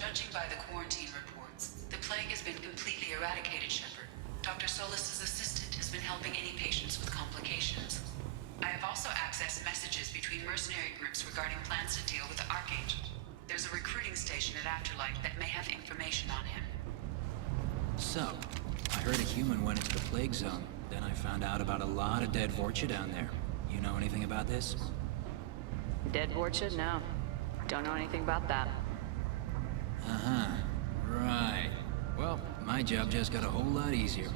Judging by the quarantine reports, the plague has been completely eradicated, Shepard. Dr. Solis's assistant has been helping any patients with complications. I have also accessed messages between mercenary groups regarding plans to deal with the Archangel. There's a recruiting station at Afterlife that may have information on him. So, I heard a human went into the plague zone. Then I found out about a lot of dead Vorcha down there. You know anything about this? Dead Vorcha? No. Don't know anything about that. Uh-huh. Right. Well, my job just got a whole lot easier.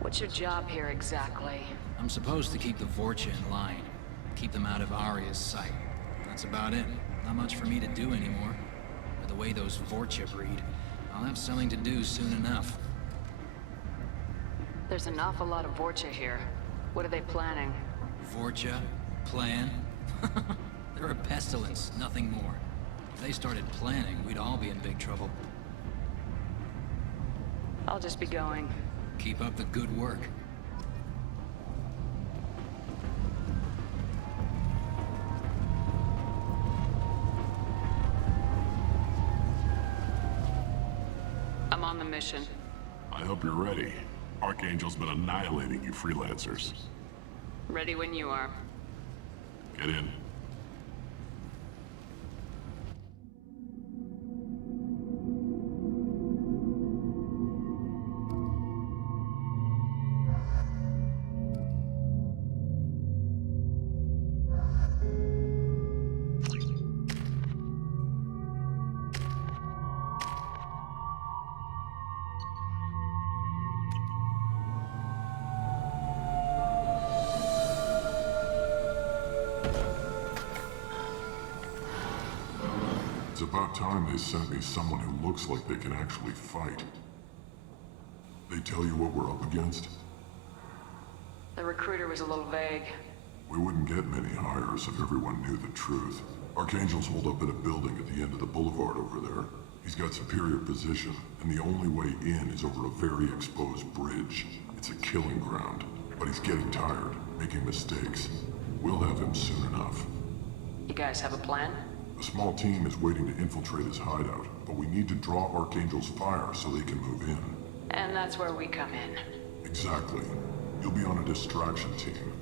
What's your job here exactly? I'm supposed to keep the Vorcha in line. Keep them out of Arya's sight. That's about it. Not much for me to do anymore. But the way those Vorcha breed, I'll have something to do soon enough. There's an awful lot of Vorcha here. What are they planning? Vorcha? Plan? They're a pestilence, nothing more. If they started planning, we'd all be in big trouble. I'll just be going. Keep up the good work. I'm on the mission. I hope you're ready. Archangel's been annihilating you freelancers. Ready when you are. Get in. It's about time they sent me someone who looks like they can actually fight. They tell you what we're up against? The recruiter was a little vague. We wouldn't get many hires if everyone knew the truth. Archangel's holed up in a building at the end of the boulevard over there. He's got superior position, and the only way in is over a very exposed bridge. It's a killing ground, but he's getting tired, making mistakes. We'll have him soon enough. You guys have a plan? A small team is waiting to infiltrate his hideout, but we need to draw Archangel's fire so they can move in. And that's where we come in. Exactly. You'll be on a distraction team.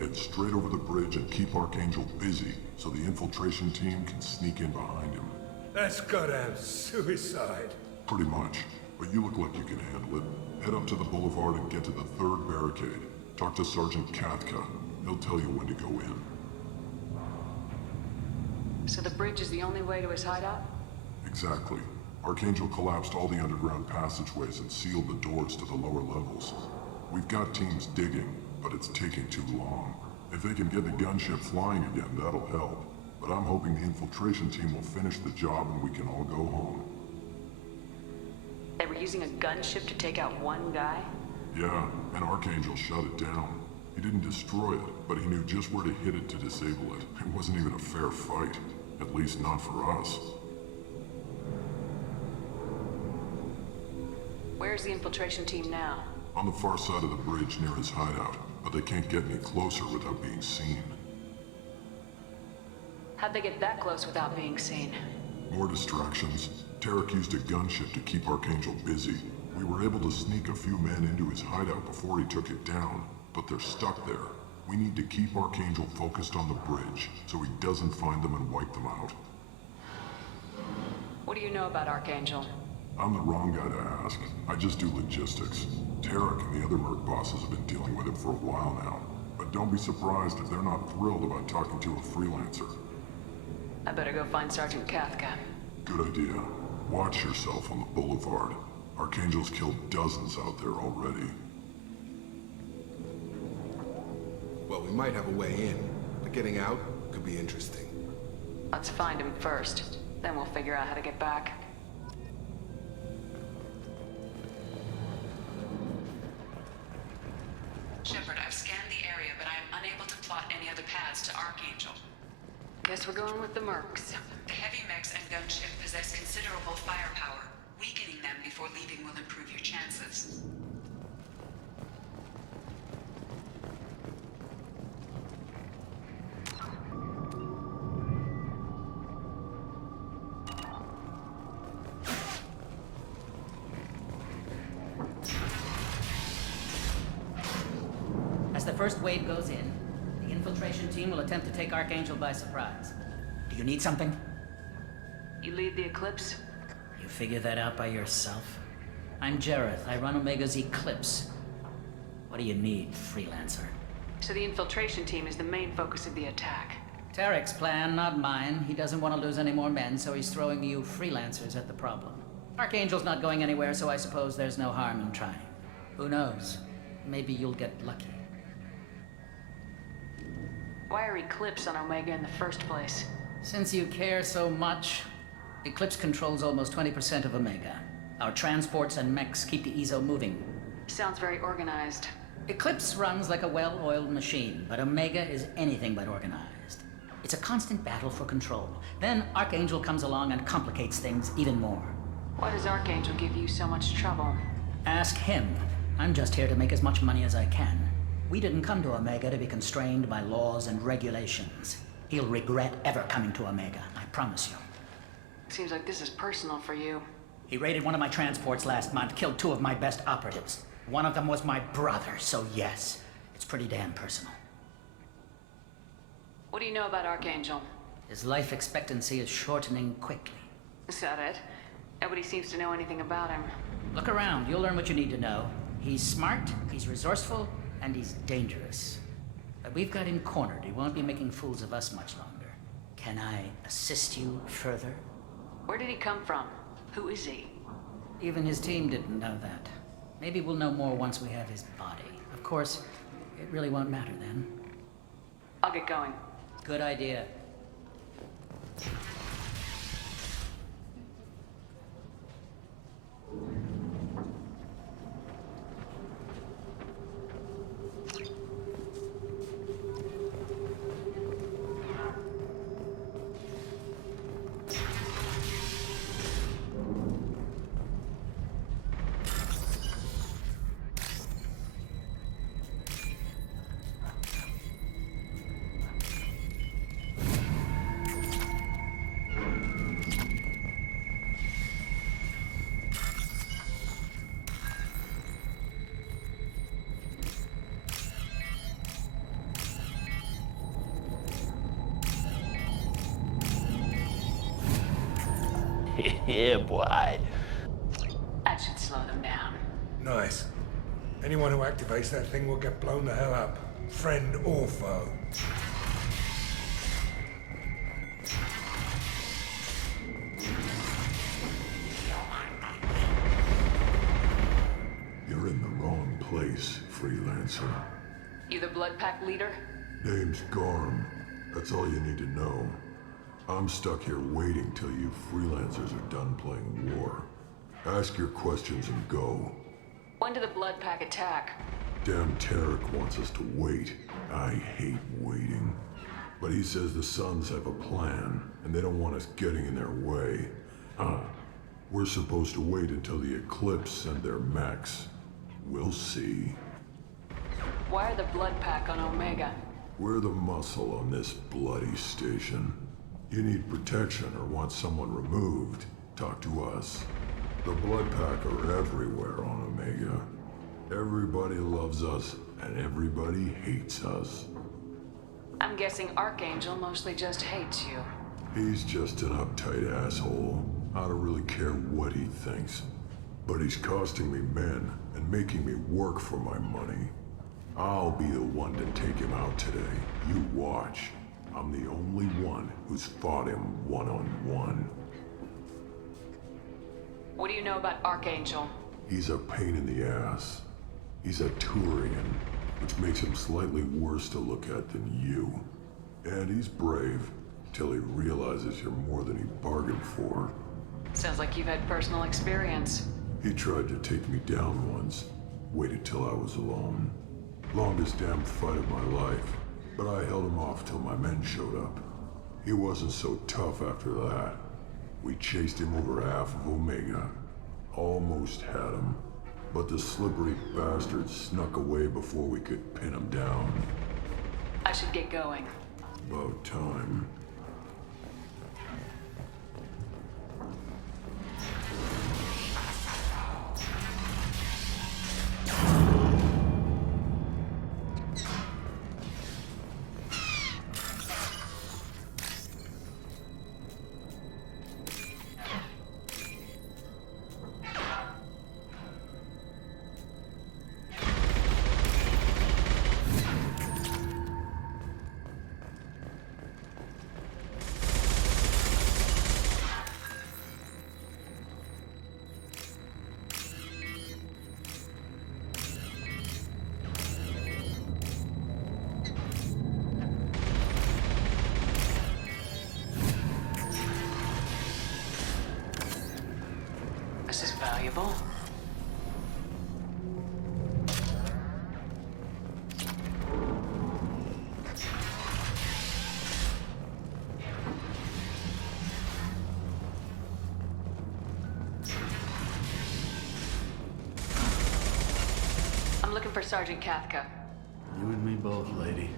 Head straight over the bridge and keep Archangel busy so the infiltration team can sneak in behind him. That's goddamn suicide. Pretty much, but you look like you can handle it. Head up to the boulevard and get to the third barricade. Talk to Sergeant Katka. He'll tell you when to go in. So the bridge is the only way to his hideout? Exactly. Archangel collapsed all the underground passageways and sealed the doors to the lower levels. We've got teams digging, but it's taking too long. If they can get the gunship flying again, that'll help. But I'm hoping the infiltration team will finish the job and we can all go home. They were using a gunship to take out one guy? Yeah, and Archangel shut it down. He didn't destroy it, but he knew just where to hit it to disable it. It wasn't even a fair fight. At least not for us. Where's the infiltration team now? On the far side of the bridge near his hideout, but they can't get any closer without being seen. How'd they get that close without being seen? More distractions. Tarek used a gunship to keep Archangel busy. We were able to sneak a few men into his hideout before he took it down, but they're stuck there. We need to keep Archangel focused on the bridge, so he doesn't find them and wipe them out. What do you know about Archangel? I'm the wrong guy to ask. I just do logistics. Tarek and the other merc bosses have been dealing with him for a while now. But don't be surprised if they're not thrilled about talking to a freelancer. I better go find Sergeant Katka. Good idea. Watch yourself on the boulevard. Archangel's killed dozens out there already. Well, we might have a way in, but getting out could be interesting. Let's find him first. Then we'll figure out how to get back. Shepard, I've scanned the area, but I am unable to plot any other paths to Archangel. Guess we're going with the mercs. The heavy mechs and gunship possess considerable firepower. Weakening them before leaving will improve your chances. first wave goes in, the infiltration team will attempt to take Archangel by surprise. Do you need something? You lead the Eclipse? You figure that out by yourself? I'm Jareth. I run Omega's Eclipse. What do you need, freelancer? So the infiltration team is the main focus of the attack. Tarek's plan, not mine. He doesn't want to lose any more men, so he's throwing you freelancers at the problem. Archangel's not going anywhere, so I suppose there's no harm in trying. Who knows? Maybe you'll get lucky. Why are Eclipse on Omega in the first place? Since you care so much, Eclipse controls almost 20% of Omega. Our transports and mechs keep the EZO moving. Sounds very organized. Eclipse runs like a well-oiled machine, but Omega is anything but organized. It's a constant battle for control. Then Archangel comes along and complicates things even more. Why does Archangel give you so much trouble? Ask him. I'm just here to make as much money as I can. We didn't come to Omega to be constrained by laws and regulations. He'll regret ever coming to Omega, I promise you. Seems like this is personal for you. He raided one of my transports last month, killed 2 of my best operatives. One of them was my brother, so yes, it's pretty damn personal. What do you know about Archangel? His life expectancy is shortening quickly. Is that it? Nobody seems to know anything about him. Look around, you'll learn what you need to know. He's smart, he's resourceful, and he's dangerous. But we've got him cornered. He won't be making fools of us much longer. Can I assist you further? Where did he come from? Who is he? Even his team didn't know that. Maybe we'll know more once we have his body. Of course, it really won't matter then. I'll get going. Good idea. Yeah, boy. That should slow them down. Nice. Anyone who activates that thing will get blown the hell up. Friend or foe. You're in the wrong place, freelancer. You the Blood Pack leader? Name's Garm. That's all you need to know. I'm stuck here waiting till you freelancers are done playing war. Ask your questions and go. When did the Blood Pack attack? Damn Tarek wants us to wait. I hate waiting. But he says the Suns have a plan, and they don't want us getting in their way. We're supposed to wait until the Eclipse send their mechs. We'll see. Why are the Blood Pack on Omega? We're the muscle on this bloody station. You need protection or want someone removed, talk to us. The Blood Pack are everywhere on Omega. Everybody loves us, and everybody hates us. I'm guessing Archangel mostly just hates you. He's just an uptight asshole. I don't really care what he thinks. But he's costing me men and making me work for my money. I'll be the one to take him out today. You watch. I'm the only one who's fought him one-on-one. What do you know about Archangel? He's a pain in the ass. He's a Turian, which makes him slightly worse to look at than you. And he's brave, till he realizes you're more than he bargained for. Sounds like you've had personal experience. He tried to take me down once. Waited till I was alone. Longest damn fight of my life. But I held him off till my men showed up. He wasn't so tough after that. We chased him over half of Omega. Almost had him. But the slippery bastard snuck away before we could pin him down. I should get going. About time. valuable. I'm looking for Sergeant Kafka. You and me both, lady.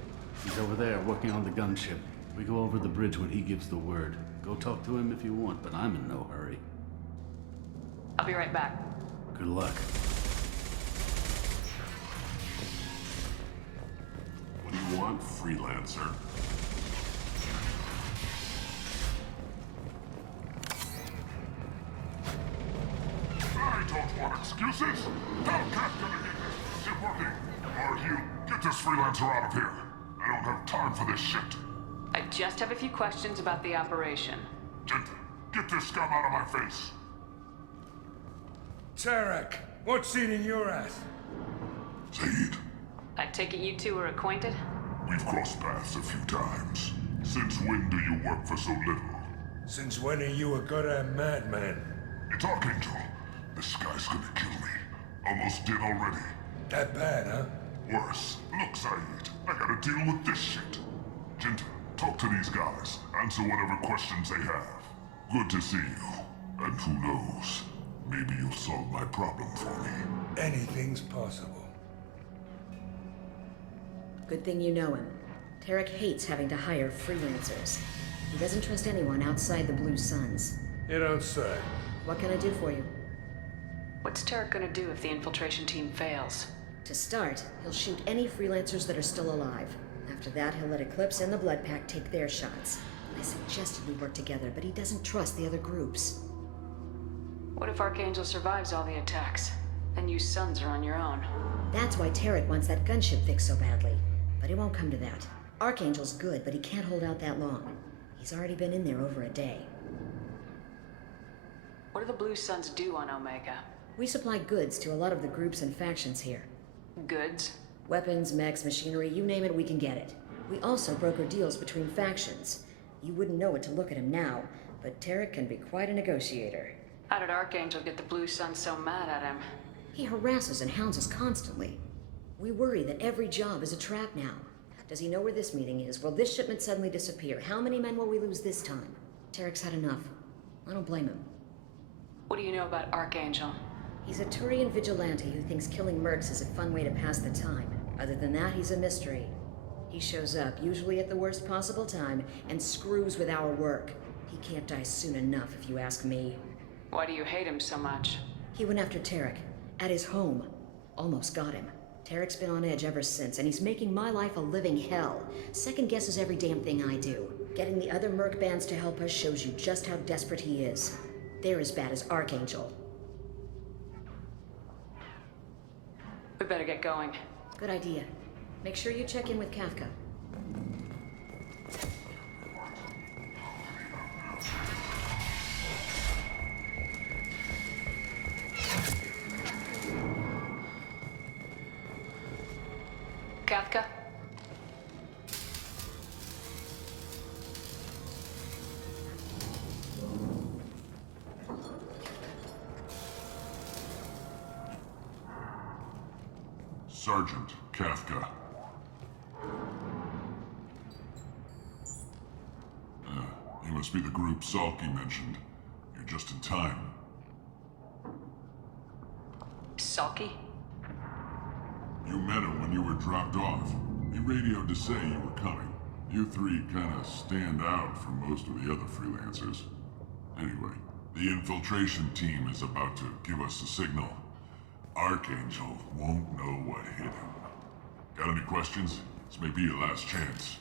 He's over there working on the gunship. We go over the bridge when he gives the word. Go talk to him if you want, but I'm in no hurry. I'll be right back. Good luck. What do you want, freelancer? I don't want excuses! Tell Captain to get this ship working! Or you, get this freelancer out of here! I don't have time for this shit! I just have a few questions about the operation. Gent, get this scum out of my face! Tarek, what's eating your ass? Zaid, I take it you two are acquainted? we've crossed paths a few times. Since when do you work for so little? Since when are you a goddamn madman? It's Archangel. This guy's gonna kill me. Almost did already. That bad, huh? Worse. Look, Zaid, I gotta deal with this shit. Gent, talk to these guys. Answer whatever questions they have. Good to see you. And who knows? Maybe you'll solve my problem for me. Anything's possible. Good thing you know him. Tarek hates having to hire freelancers. He doesn't trust anyone outside the Blue Suns. You don't say. What can I do for you? What's Tarek gonna do if the infiltration team fails? To start, he'll shoot any freelancers that are still alive. After that, he'll let Eclipse and the Blood Pack take their shots. I suggested we work together, but he doesn't trust the other groups. What if Archangel survives all the attacks? Then you Sons are on your own. That's why Tarek wants that gunship fixed so badly. But it won't come to that. Archangel's good, but he can't hold out that long. He's already been in there over a day. What do the Blue Suns do on Omega? We supply goods to a lot of the groups and factions here. Goods? Weapons, mechs, machinery, you name it, we can get it. We also broker deals between factions. You wouldn't know it to look at him now, but Tarek can be quite a negotiator. How did Archangel get the Blue Suns so mad at him? He harasses and hounds us constantly. We worry that every job is a trap now. Does he know where this meeting is? Will this shipment suddenly disappear? How many men will we lose this time? Tarek's had enough. I don't blame him. What do you know about Archangel? He's a Turian vigilante who thinks killing mercs is a fun way to pass the time. Other than that, he's a mystery. He shows up, usually at the worst possible time, and screws with our work. He can't die soon enough, if you ask me. Why do you hate him so much? He went after Tarek, at his home. Almost got him. Tarek's been on edge ever since, and he's making my life a living hell. Second guesses every damn thing I do. Getting the other merc bands to help us shows you just how desperate he is. They're as bad as Archangel. We better get going. Good idea. Make sure you check in with Kafka. Kafka? Sergeant Kafka. You must be the group Salky mentioned. You're just in time. Sulky? You met him when you were dropped off. He radioed to say you were coming. You three kinda stand out from most of the other freelancers. Anyway, the infiltration team is about to give us a signal. Archangel won't know what hit him. Got any questions? This may be your last chance.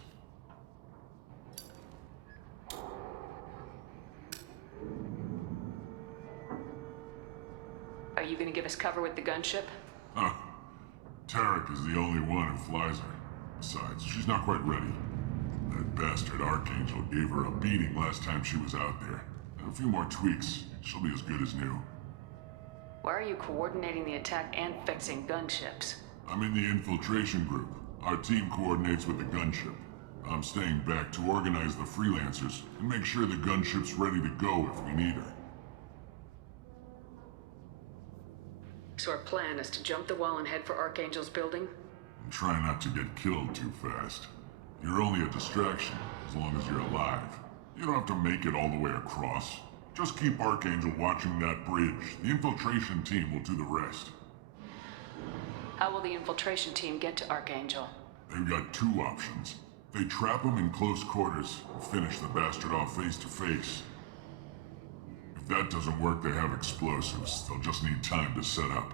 Are you gonna give us cover with the gunship? Huh. Tarek is the only one who flies her. Besides, she's not quite ready. That bastard Archangel gave her a beating last time she was out there. A few more tweaks, she'll be as good as new. Why are you coordinating the attack and fixing gunships? I'm in the infiltration group. Our team coordinates with the gunship. I'm staying back to organize the freelancers and make sure the gunship's ready to go if we need her. So our plan is to jump the wall and head for Archangel's building? And try not to get killed too fast. You're only a distraction, as long as you're alive. You don't have to make it all the way across. Just keep Archangel watching that bridge. The infiltration team will do the rest. How will the infiltration team get to Archangel? They've got two options. They trap him in close quarters and finish the bastard off face to face. If that doesn't work, they have explosives. They'll just need time to set up.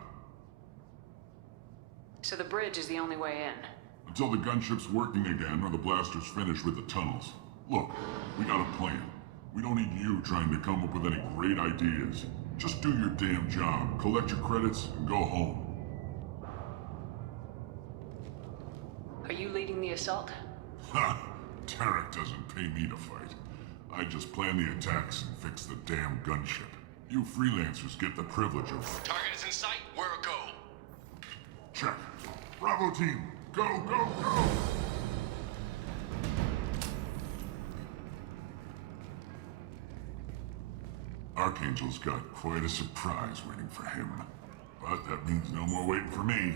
So the bridge is the only way in? Until the gunship's working again or the blasters finish with the tunnels. Look, we got a plan. We don't need you trying to come up with any great ideas. Just do your damn job, collect your credits, and go home. Are you leading the assault? Ha! Tarek doesn't pay me to fight. I just plan the attacks and fix the damn gunship. You freelancers get the privilege of... Target is in sight. We're a go. Check. Bravo team, go, go, go! Archangel's got quite a surprise waiting for him. But that means no more waiting for me.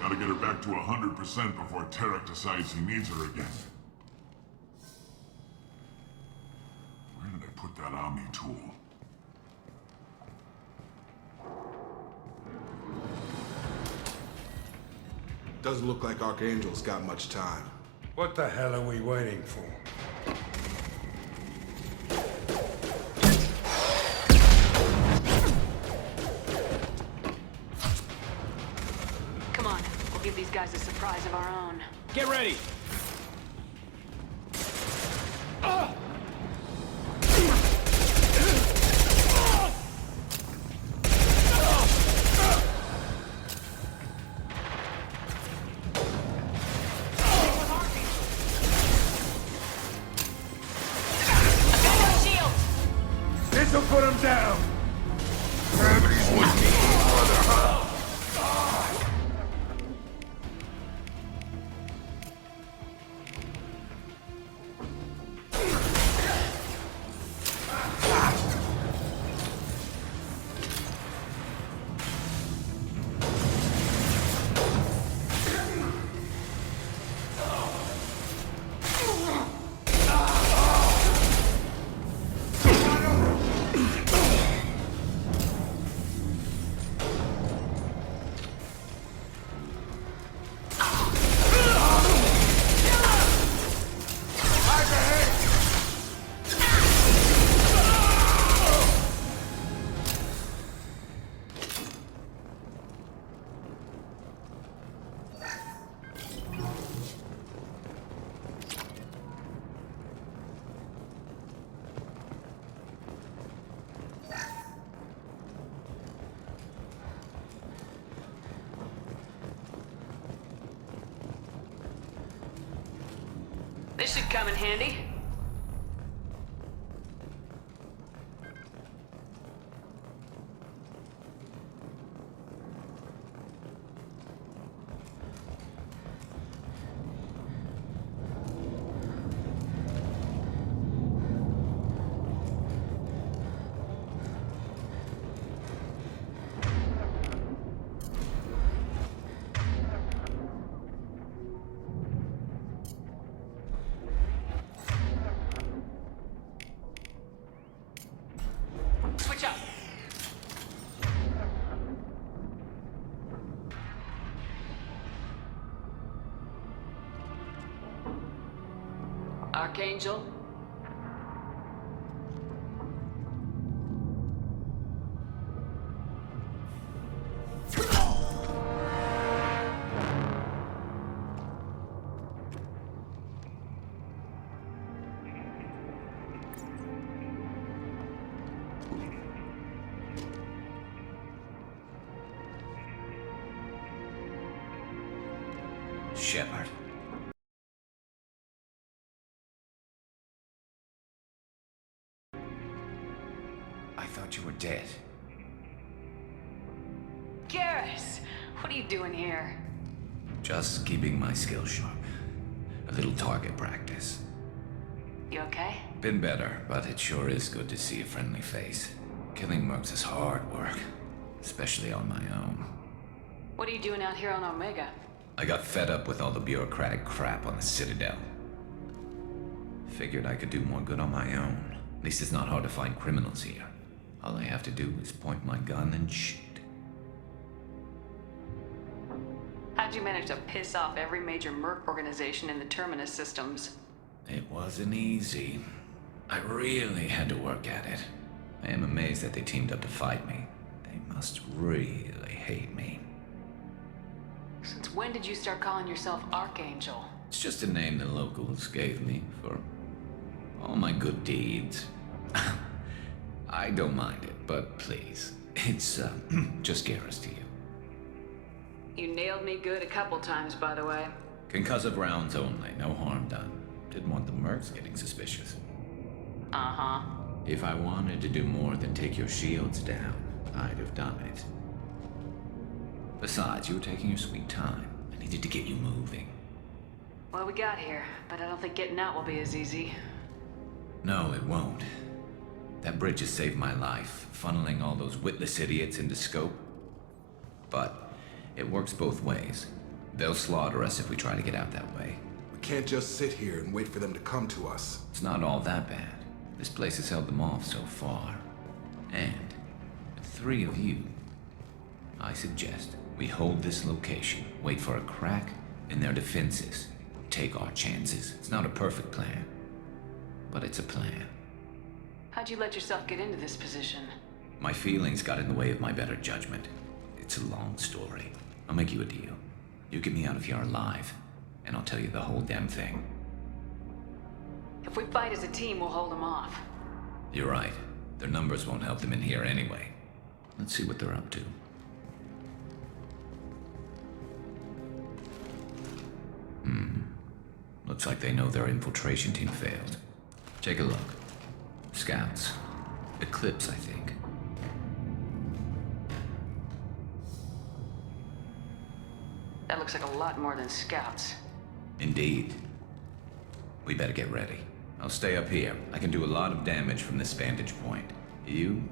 Gotta get her back to 100% before Tarek decides he needs her again. Where did I put that Omni tool? Doesn't look like Archangel's got much time. What the hell are we waiting for? Come on, we'll give these guys a surprise of our own. Get ready. This'll put him down! Gravity's with me, brother! This should come in handy. Switch up. Archangel? Shepard. I thought you were dead. Garrus! What are you doing here? Just keeping my skills sharp. A little target practice. You okay? Been better, but it sure is good to see a friendly face. Killing mercs is hard work, especially on my own. What are you doing out here on Omega? I got fed up with all the bureaucratic crap on the Citadel. Figured I could do more good on my own. At least it's not hard to find criminals here. All I have to do is point my gun and shoot. How'd you manage to piss off every major merc organization in the Terminus systems? It wasn't easy. I really had to work at it. I am amazed that they teamed up to fight me. They must really hate me. Since when did you start calling yourself Archangel? It's just a name the locals gave me for all my good deeds. I don't mind it, but please, it's just Garrus to you. You nailed me good a couple times, by the way. Concussive rounds only, no harm done. Didn't want the mercs getting suspicious. Uh-huh. If I wanted to do more than take your shields down, I'd have done it. Besides, you were taking your sweet time. I needed to get you moving. Well, we got here, but I don't think getting out will be as easy. No, it won't. That bridge has saved my life, funneling all those witless idiots into scope. But it works both ways. They'll slaughter us if we try to get out that way. We can't just sit here and wait for them to come to us. It's not all that bad. This place has held them off so far. And with 3 of you, I suggest we hold this location, wait for a crack in their defenses, take our chances. It's not a perfect plan, but it's a plan. How'd you let yourself get into this position? My feelings got in the way of my better judgment. It's a long story. I'll make you a deal. You get me out of here alive, and I'll tell you the whole damn thing. If we fight as a team, we'll hold them off. You're right. Their numbers won't help them in here anyway. Let's see what they're up to. Looks like they know their infiltration team failed. Take a look. Scouts. Eclipse, I think. That looks like a lot more than scouts. Indeed. We better get ready. I'll stay up here. I can do a lot of damage from this vantage point. You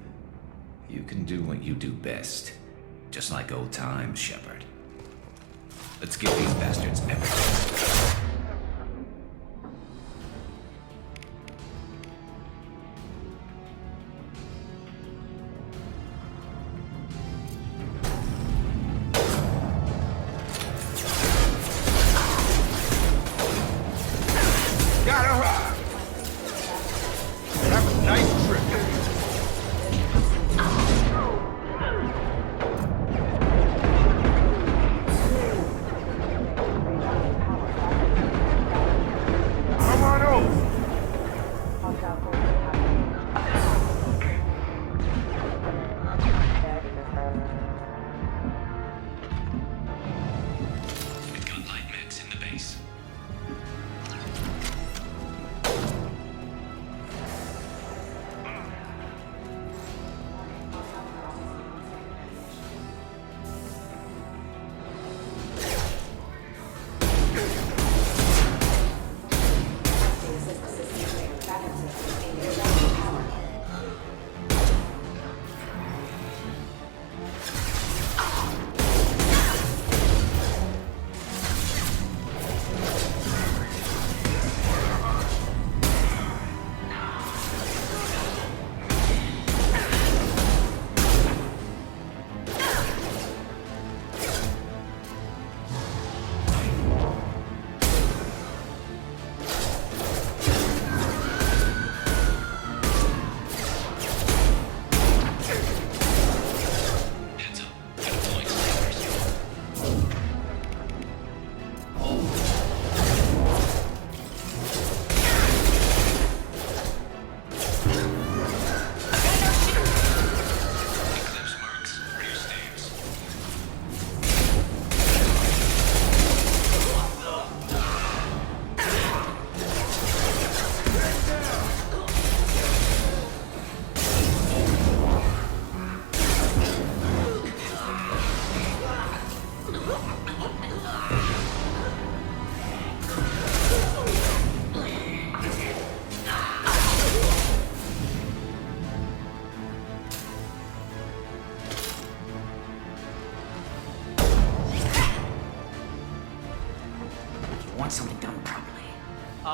can do what you do best. Just like old times, Shepard. Let's give these bastards everything.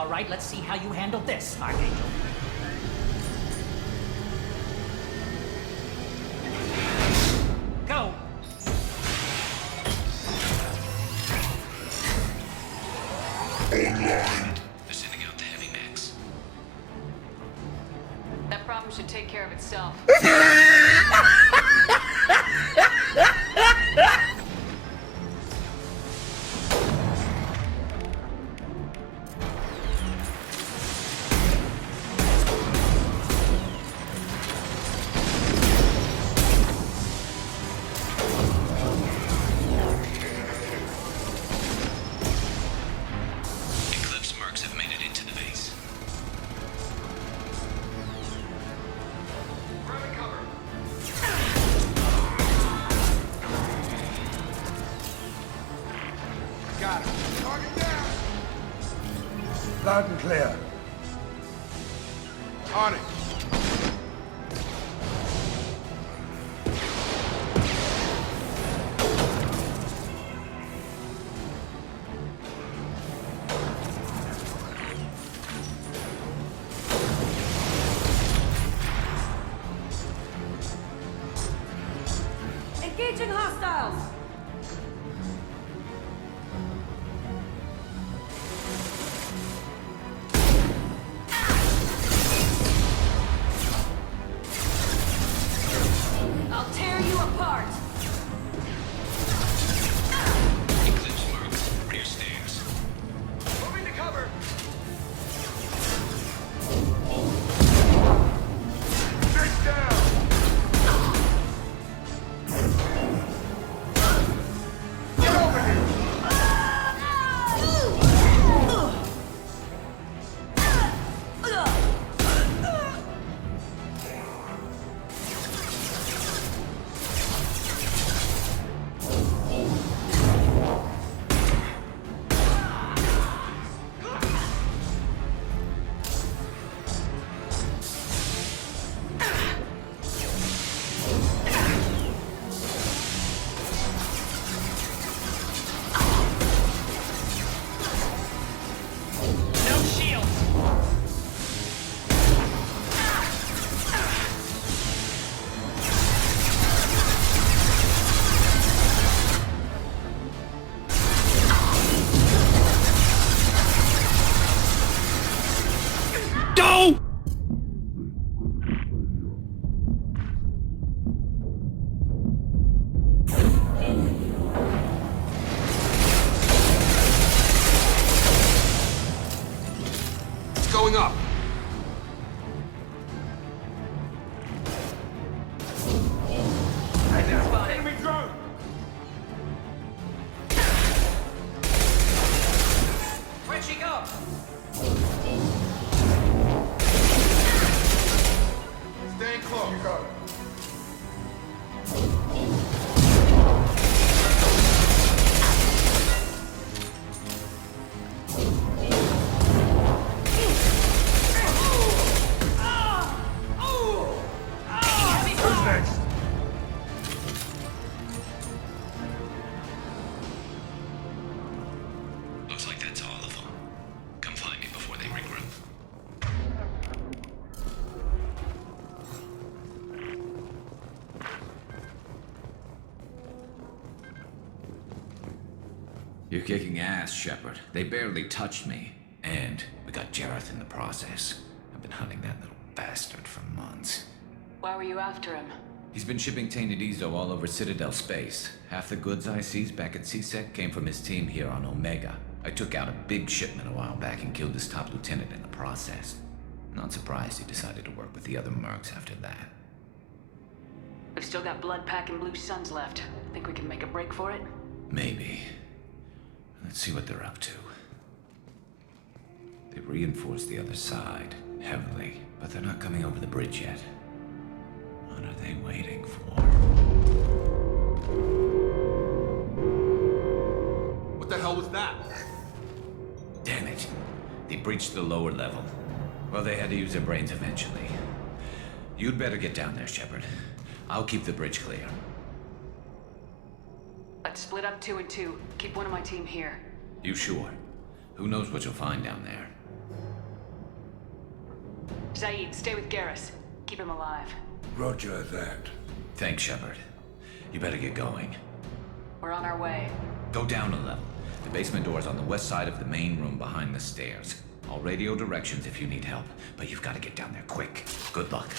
All right, let's see how you handle this, Archangel. Go! They're sending out the heavy mechs. That problem should take care of itself. Eclipse mercs have made it into the base. Got it. Target down. Loud and clear. On it. Engaging hostiles! I'll tear you apart! Eclipse mercs, rear stairs. Moving to cover. Take down. Get over here. No shields! Go! It's going up. Identify enemy drone. Where'd she go? Staying close. You got it. Who's next? Looks like that's all of them. Come find me before they regroup. You're kicking ass, Shepard. They barely touched me. And we got Jareth in the process. I've been hunting that little bastard for months. Why were you after him? He's been shipping tainted Ezo all over Citadel space. Half the goods I seized back at CSEC came from his team here on Omega. I took out a big shipment a while back and killed his top lieutenant in the process. Not surprised he decided to work with the other mercs after that. We've still got blood packing blue suns left. Think we can make a break for it? Maybe. Let's see what they're up to. They reinforced the other side, heavily, but they're not coming over the bridge yet. What are they waiting for? What the hell was that? Damn it. They breached the lower level. Well, they had to use their brains eventually. You'd better get down there, Shepard. I'll keep the bridge clear. Let's split up 2 and 2. Keep one of my team here. You sure? Who knows what you'll find down there? Zaid, stay with Garrus. Keep him alive. Roger that. Thanks, Shepard. You better get going. We're on our way. Go down a level. The basement door is on the west side of the main room behind the stairs. I'll radio directions if you need help, but you've got to get down there quick. Good luck.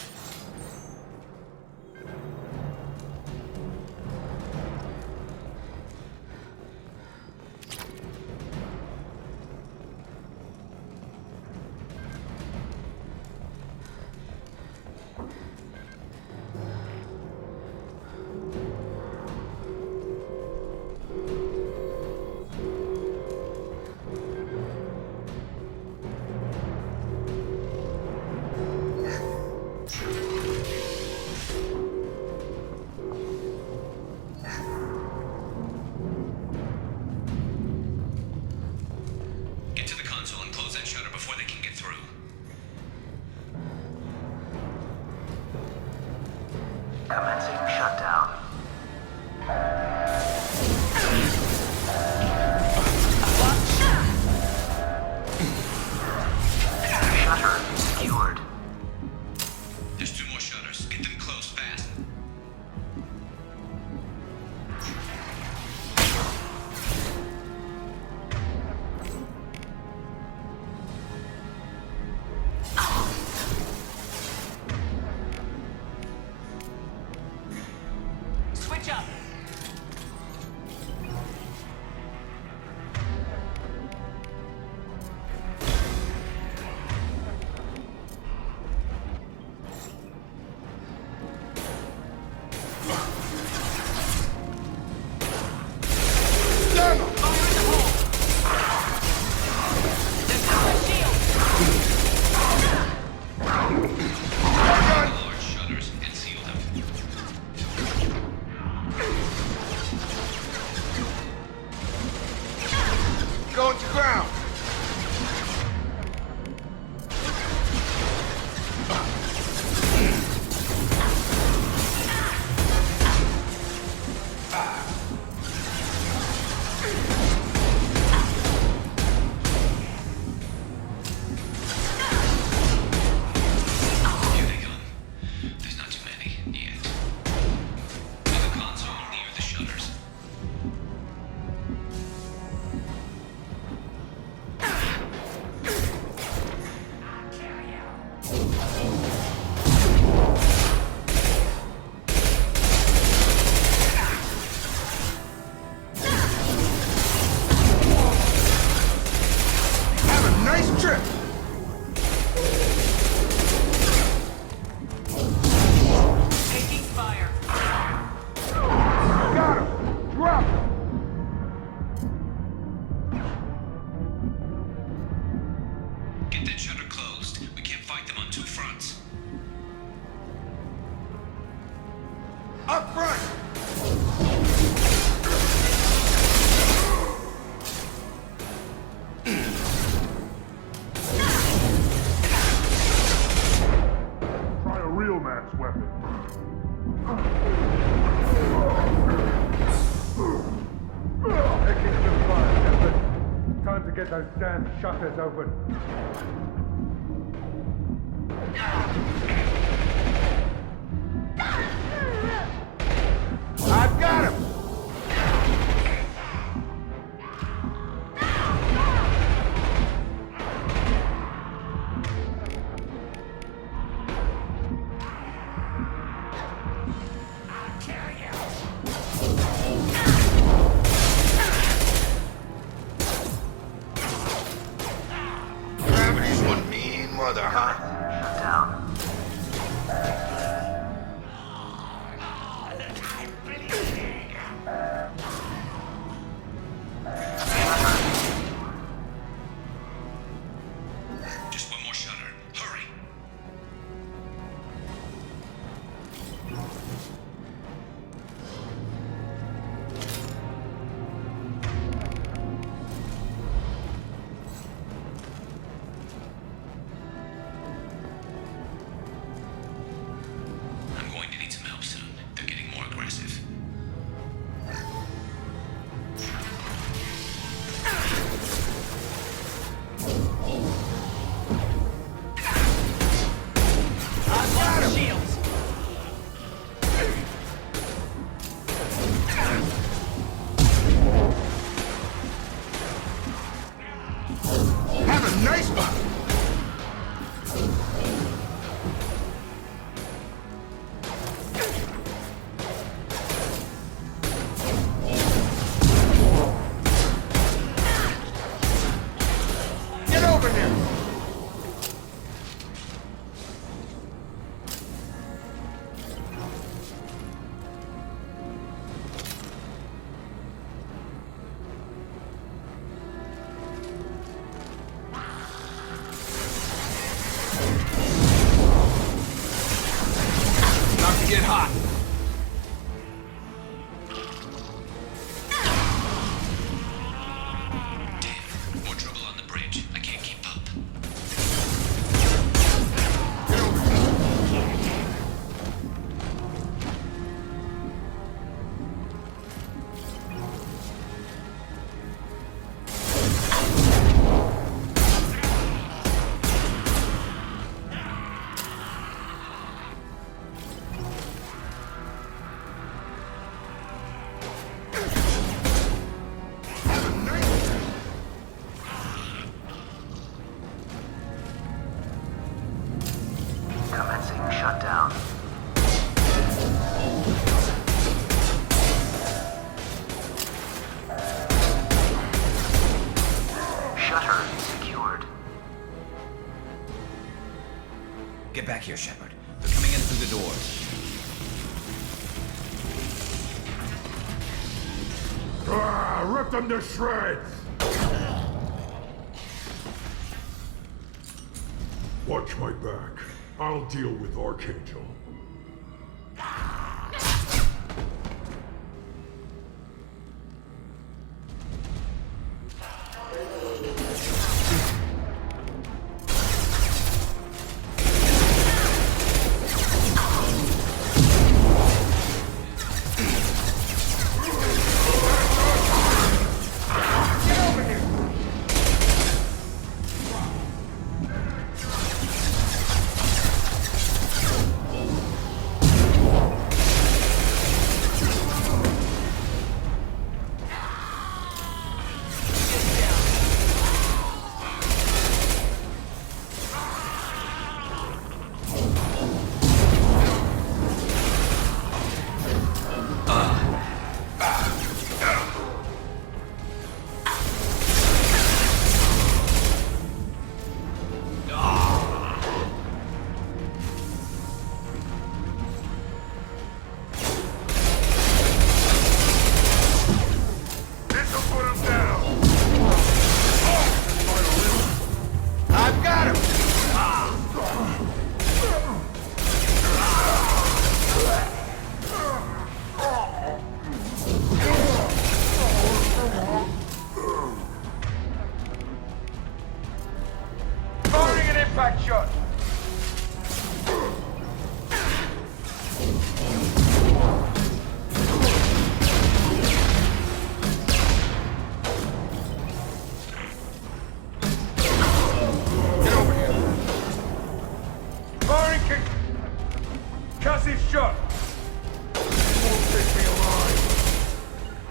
Get to the console and close that shutter before they can get through. Commencing shutdown. Shutter secured. There's 2 more shutters. Get them closed fast. Switch up! Large shutters and seal them. Going to ground. Here they come. There's not too many yet. To the console near the shutters. Have a nice trip. Taking fire. Got him! Drop him! Get that shutter closed. We can't fight them on 2 fronts. Up front. Try a real man's weapon. Taking some fire, Shepard. Time to get those damn shutters open. I've got him. Gravity's one mean mother, huh? Shutdown. get hot. Damn, more trouble on the bridge. I can't keep up. Commencing shutdown. Shutter secured. Get back here, Shepard. They're coming in through the doors. Rip them to shreds! Watch my back. I'll deal with Archangel.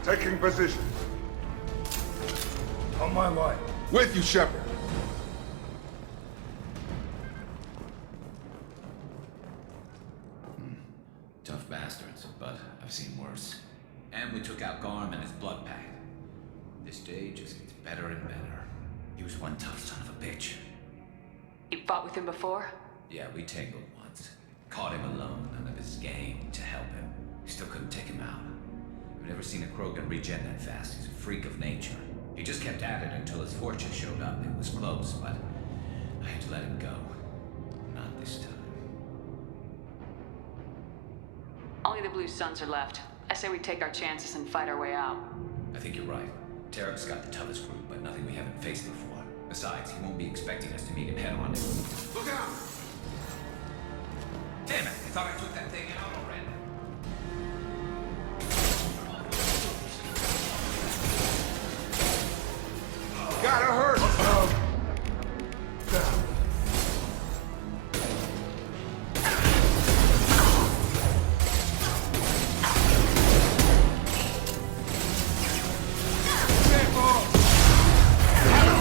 Taking position. On my way. With you, Shepard. Tough bastards, but I've seen worse. And we took out Garm and his blood pack. This day just gets better and better. He was one tough son of a bitch. You fought with him before? Yeah, we tangled once. Caught him alone, none of his gang to help him. Still couldn't take him out. I've never seen a Krogan regen that fast. He's a freak of nature. He just kept at it until his fortune showed up. It was close, but I had to let him go. Not this time. Only the Blue Suns are left. I say we take our chances and fight our way out. I think you're right. Tarek's got the toughest group, but nothing we haven't faced before. Besides, he won't be expecting us to meet him head-on. Look out! Damn it! I thought I took that thing out already. Gotta hurt!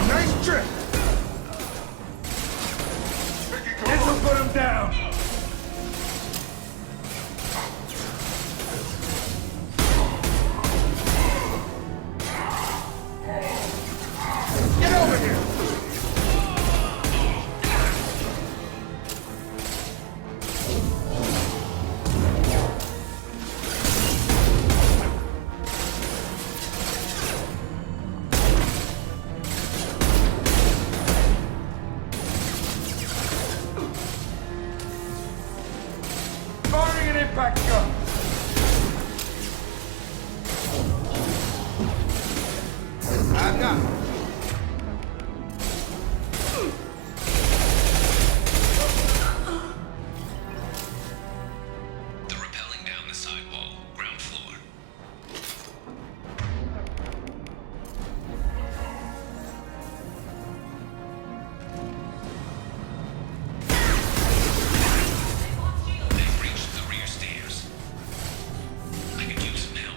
Nice trip! Taking impact shot! I've got it. They're rappelling down the side wall, ground floor. They've reached the rear stairs. I could use some help.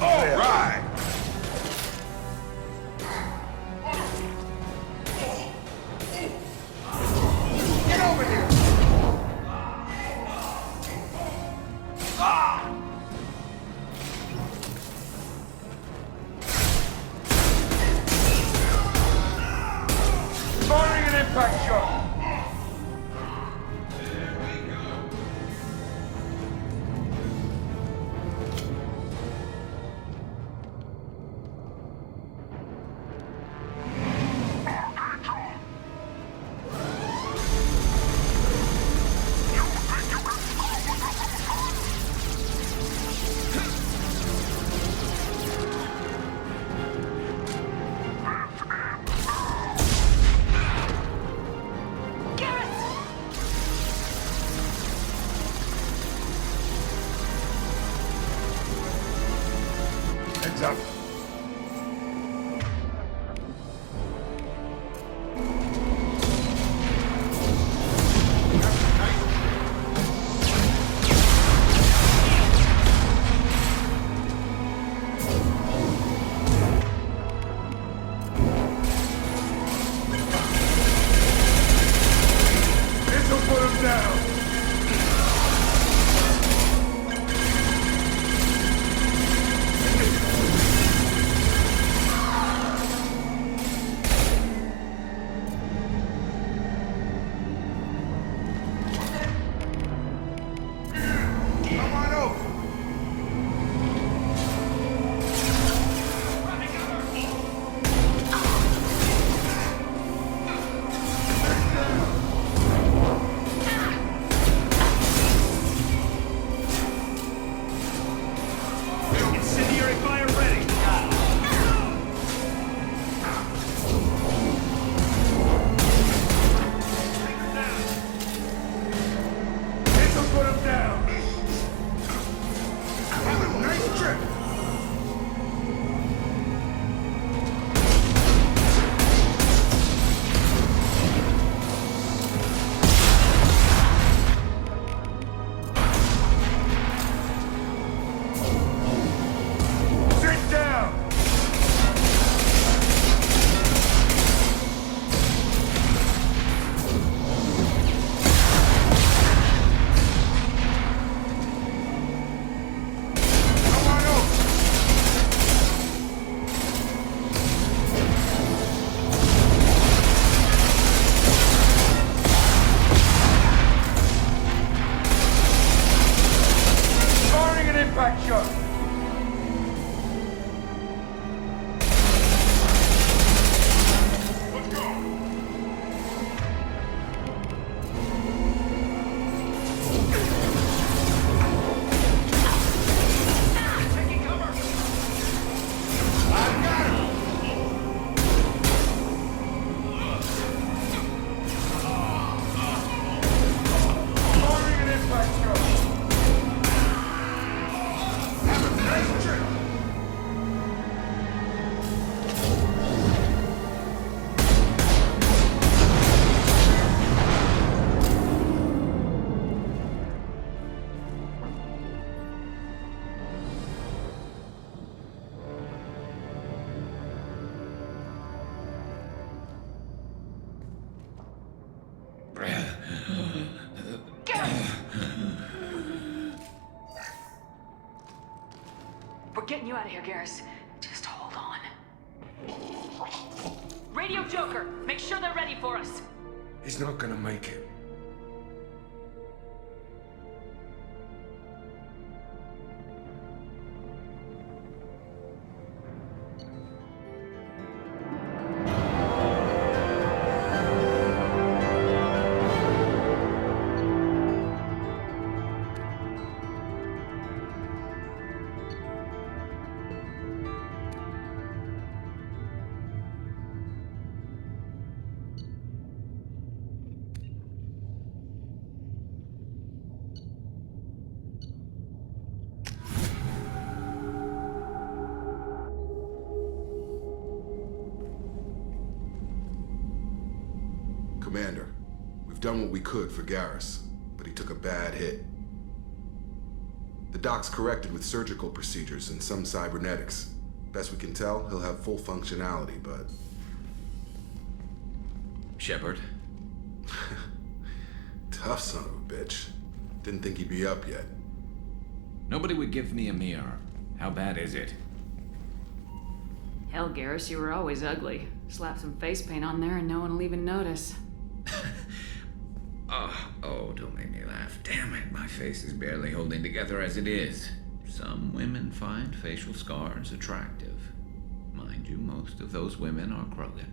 All right! Get over here! Firing an impact shot! getting you out of here, Garrus. Just hold on. Radio Joker, make sure they're ready for us. He's not gonna make it. Commander, we've done what we could for Garrus, but he took a bad hit. The doc's corrected with surgical procedures and some cybernetics. Best we can tell, he'll have full functionality, but... Shepard? Tough son of a bitch. Didn't think he'd be up yet. Nobody would give me a mirror. How bad is it? Hell, Garrus, you were always ugly. Slap some face paint on there and no one will even notice. Oh, don't make me laugh. Damn it, my face is barely holding together as it is. Some women find facial scars attractive. Mind you, most of those women are Krogan.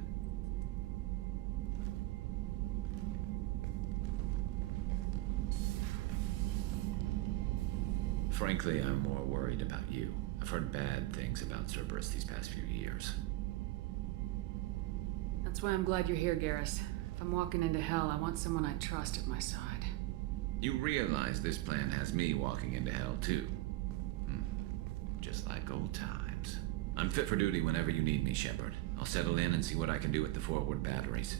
Frankly, I'm more worried about you. I've heard bad things about Cerberus these past few years. That's why I'm glad you're here, Garrus. If I'm walking into hell, I want someone I trust at my side. You realize this plan has me walking into hell, too. Just like old times. I'm fit for duty whenever you need me, Shepard. I'll settle in and see what I can do with the forward batteries.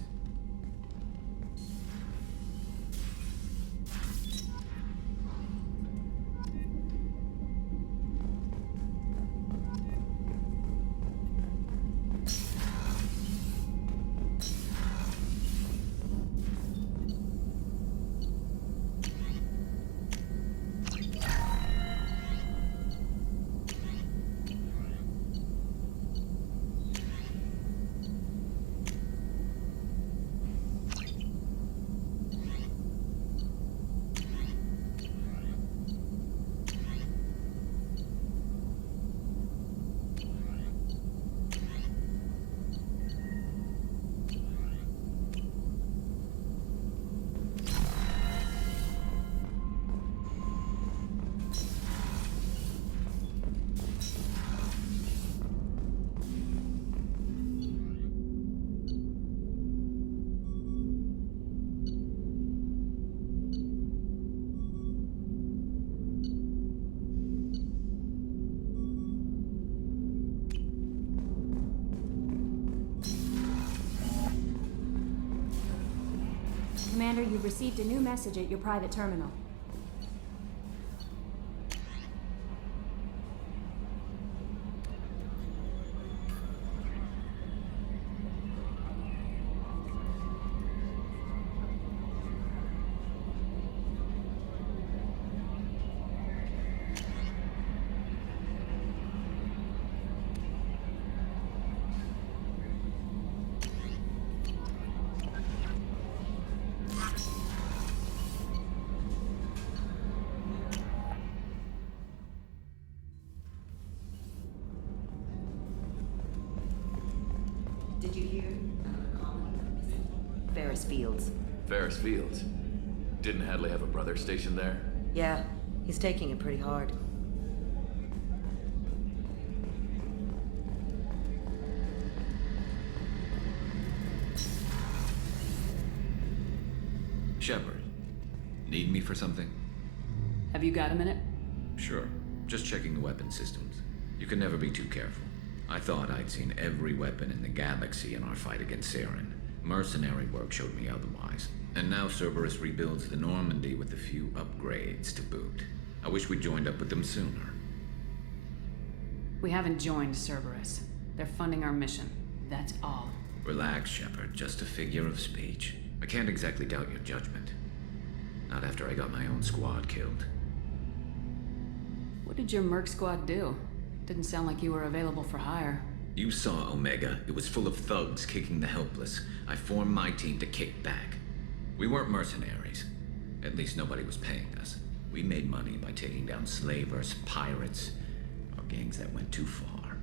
Commander, you've received a new message at your private terminal. Did you hear? Ferris Fields. Ferris Fields? Didn't Hadley have a brother stationed there? Yeah, he's taking it pretty hard. Shepard, need me for something? Have you got a minute? Sure. Just checking the weapon systems. You can never be too careful. I thought I'd seen every weapon in the galaxy in our fight against Saren. Mercenary work showed me otherwise. And now Cerberus rebuilds the Normandy with a few upgrades to boot. I wish we'd joined up with them sooner. We haven't joined Cerberus. They're funding our mission. That's all. Relax, Shepard. Just a figure of speech. I can't exactly doubt your judgment. Not after I got my own squad killed. What did your merc squad do? Didn't sound like you were available for hire. You saw Omega. It was full of thugs kicking the helpless. I formed my team to kick back. We weren't mercenaries. At least nobody was paying us. We made money by taking down slavers, pirates, or gangs that went too far.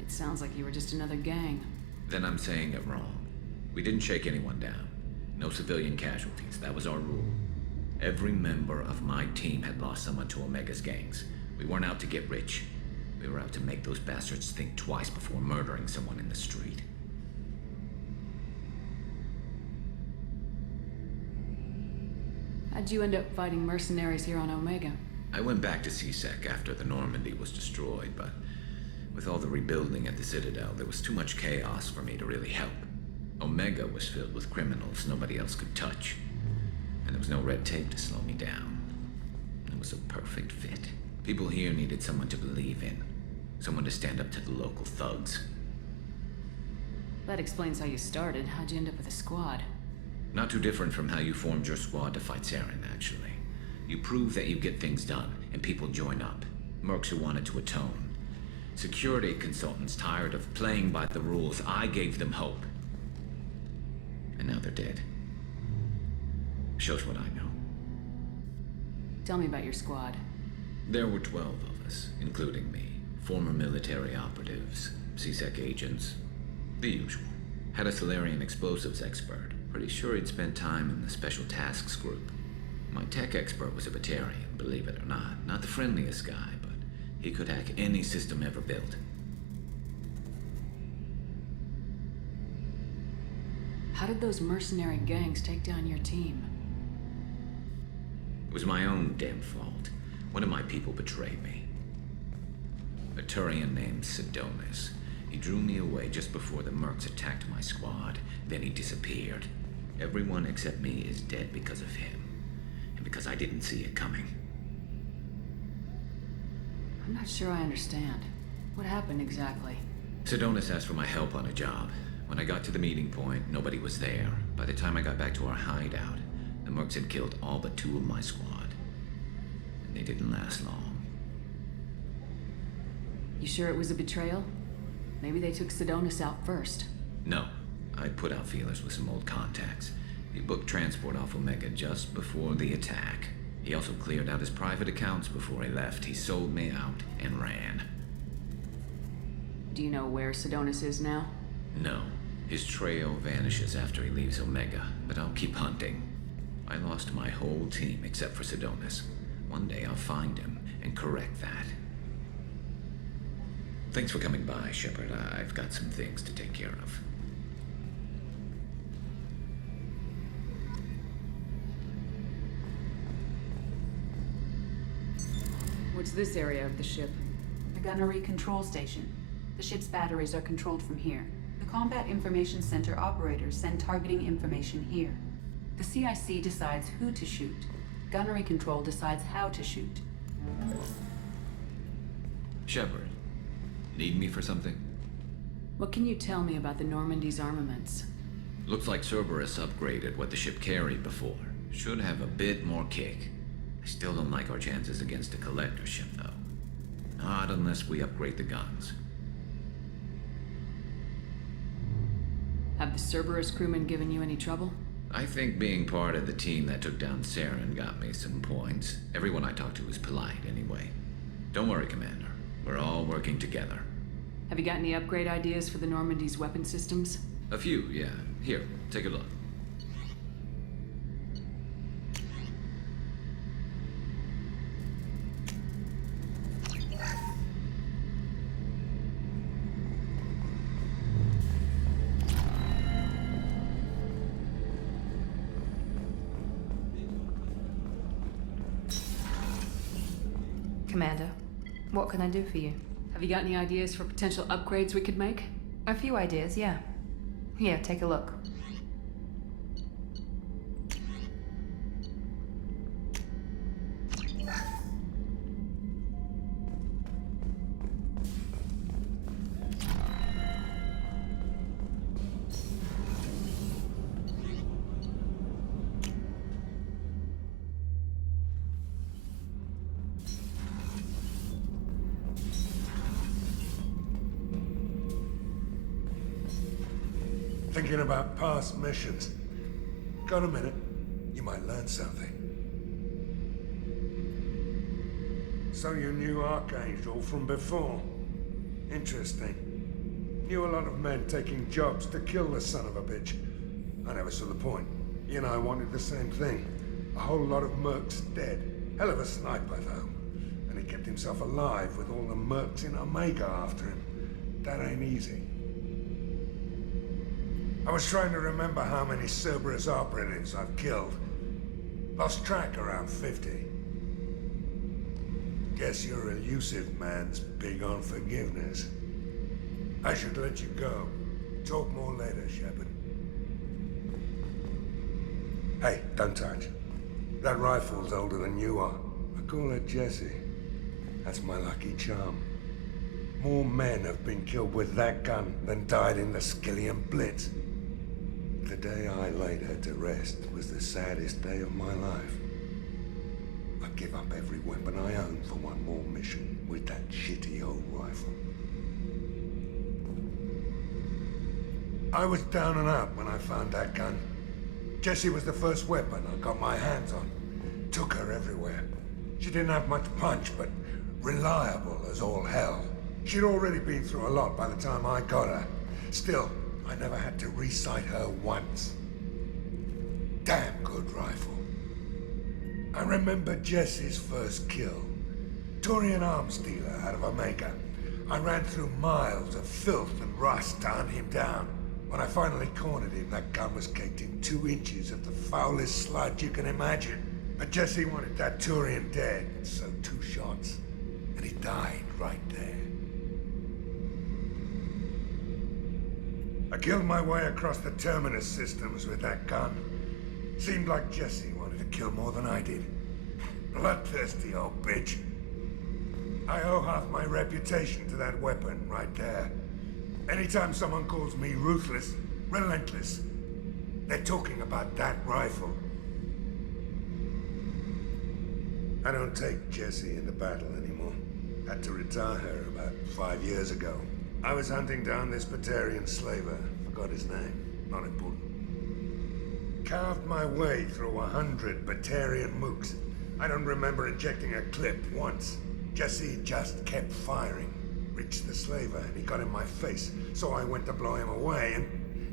It sounds like you were just another gang. Then I'm saying it wrong. We didn't shake anyone down. No civilian casualties. That was our rule. Every member of my team had lost someone to Omega's gangs. We weren't out to get rich. We were out to make those bastards think twice before murdering someone in the street. How'd you end up fighting mercenaries here on Omega? I went back to CSEC after the Normandy was destroyed, but with all the rebuilding at the Citadel, there was too much chaos for me to really help. Omega was filled with criminals nobody else could touch, and there was no red tape to slow me down. It was a perfect fit. People here needed someone to believe in, someone to stand up to the local thugs. That explains how you started. How'd you end up with a squad? Not too different from how you formed your squad to fight Saren, actually. You prove that you get things done, and people join up. Mercs who wanted to atone. Security consultants tired of playing by the rules. I gave them hope. And now they're dead. Shows what I know. Tell me about your squad. There were 12 of us, including me. Former military operatives, CSEC agents, the usual. Had a Solarian explosives expert. Pretty sure he'd spent time in the Special Tasks Group. My tech expert was a Batarian, believe it or not. Not the friendliest guy, but he could hack any system ever built. How did those mercenary gangs take down your team? It was my own damn fault. One of my people betrayed me. A Turian named Sidonis. He drew me away just before the Mercs attacked my squad. Then he disappeared. Everyone except me is dead because of him. And because I didn't see it coming. I'm not sure I understand. What happened exactly? Sidonis asked for my help on a job. When I got to the meeting point, nobody was there. By the time I got back to our hideout, the Mercs had killed all but 2 of my squad. And they didn't last long. You sure it was a betrayal? Maybe they took Sidonis out first. No. I put out feelers with some old contacts. He booked transport off Omega just before the attack. He also cleared out his private accounts before he left. He sold me out and ran. Do you know where Sidonis is now? No. His trail vanishes after he leaves Omega, but I'll keep hunting. I lost my whole team except for Sidonis. One day I'll find him and correct that. Thanks for coming by, Shepard. I've got some things to take care of. What's this area of the ship? The gunnery control station. The ship's batteries are controlled from here. The Combat Information Center operators send targeting information here. The CIC decides who to shoot. Gunnery control decides how to shoot. Shepard, need me for something? What can you tell me about the Normandy's armaments? Looks like Cerberus upgraded what the ship carried before. Should have a bit more kick. I still don't like our chances against a collector ship, though. Not unless we upgrade the guns. Have the Cerberus crewmen given you any trouble? I think being part of the team that took down Saren got me some points. Everyone I talked to was polite, anyway. Don't worry, Commander. We're all working together. Have you got any upgrade ideas for the Normandy's weapon systems? A few, yeah. Here, take a look. Commander, what can I do for you? Have you got any ideas for potential upgrades we could make? A few ideas, yeah. Here, take a look. Thinking about past missions. Got a minute? You might learn something. So you knew Archangel from before? Interesting. Knew a lot of men taking jobs to kill the son of a bitch. I never saw the point. He and I wanted the same thing. A whole lot of mercs dead. Hell of a sniper, though. And he kept himself alive with all the mercs in Omega after him. That ain't easy. I was trying to remember how many Cerberus operatives I've killed. Lost track around 50. Guess your elusive man's big on forgiveness. I should let you go. Talk more later, Shepard. Hey, don't touch. That rifle's older than you are. I call her Jessie. That's my lucky charm. More men have been killed with that gun than died in the Skillian Blitz. The day I laid her to rest was the saddest day of my life. I'd give up every weapon I own for one more mission with that shitty old rifle. I was down and out when I found that gun. Jessie was the first weapon I got my hands on. Took her everywhere. She didn't have much punch, but reliable as all hell. She'd already been through a lot by the time I got her. Still, I never had to re-sight her once. Damn good rifle. I remember Jessie's first kill. Turian arms dealer out of Omega. I ran through miles of filth and rust to hunt him down. When I finally cornered him, that gun was caked in 2 inches of the foulest sludge you can imagine. But Jessie wanted that Turian dead, so 2 shots. And he died right there. I killed my way across the Terminus systems with that gun. Seemed like Jessie wanted to kill more than I did. Bloodthirsty old bitch. I owe half my reputation to that weapon right there. Anytime someone calls me ruthless, relentless, they're talking about that rifle. I don't take Jessie into battle anymore. Had to retire her about 5 years ago. I was hunting down this Batarian slaver. Forgot his name. Not important. Carved my way through 100 Batarian mooks. I don't remember ejecting a clip once. Jessie just kept firing. Reached the slaver and he got in my face, so I went to blow him away and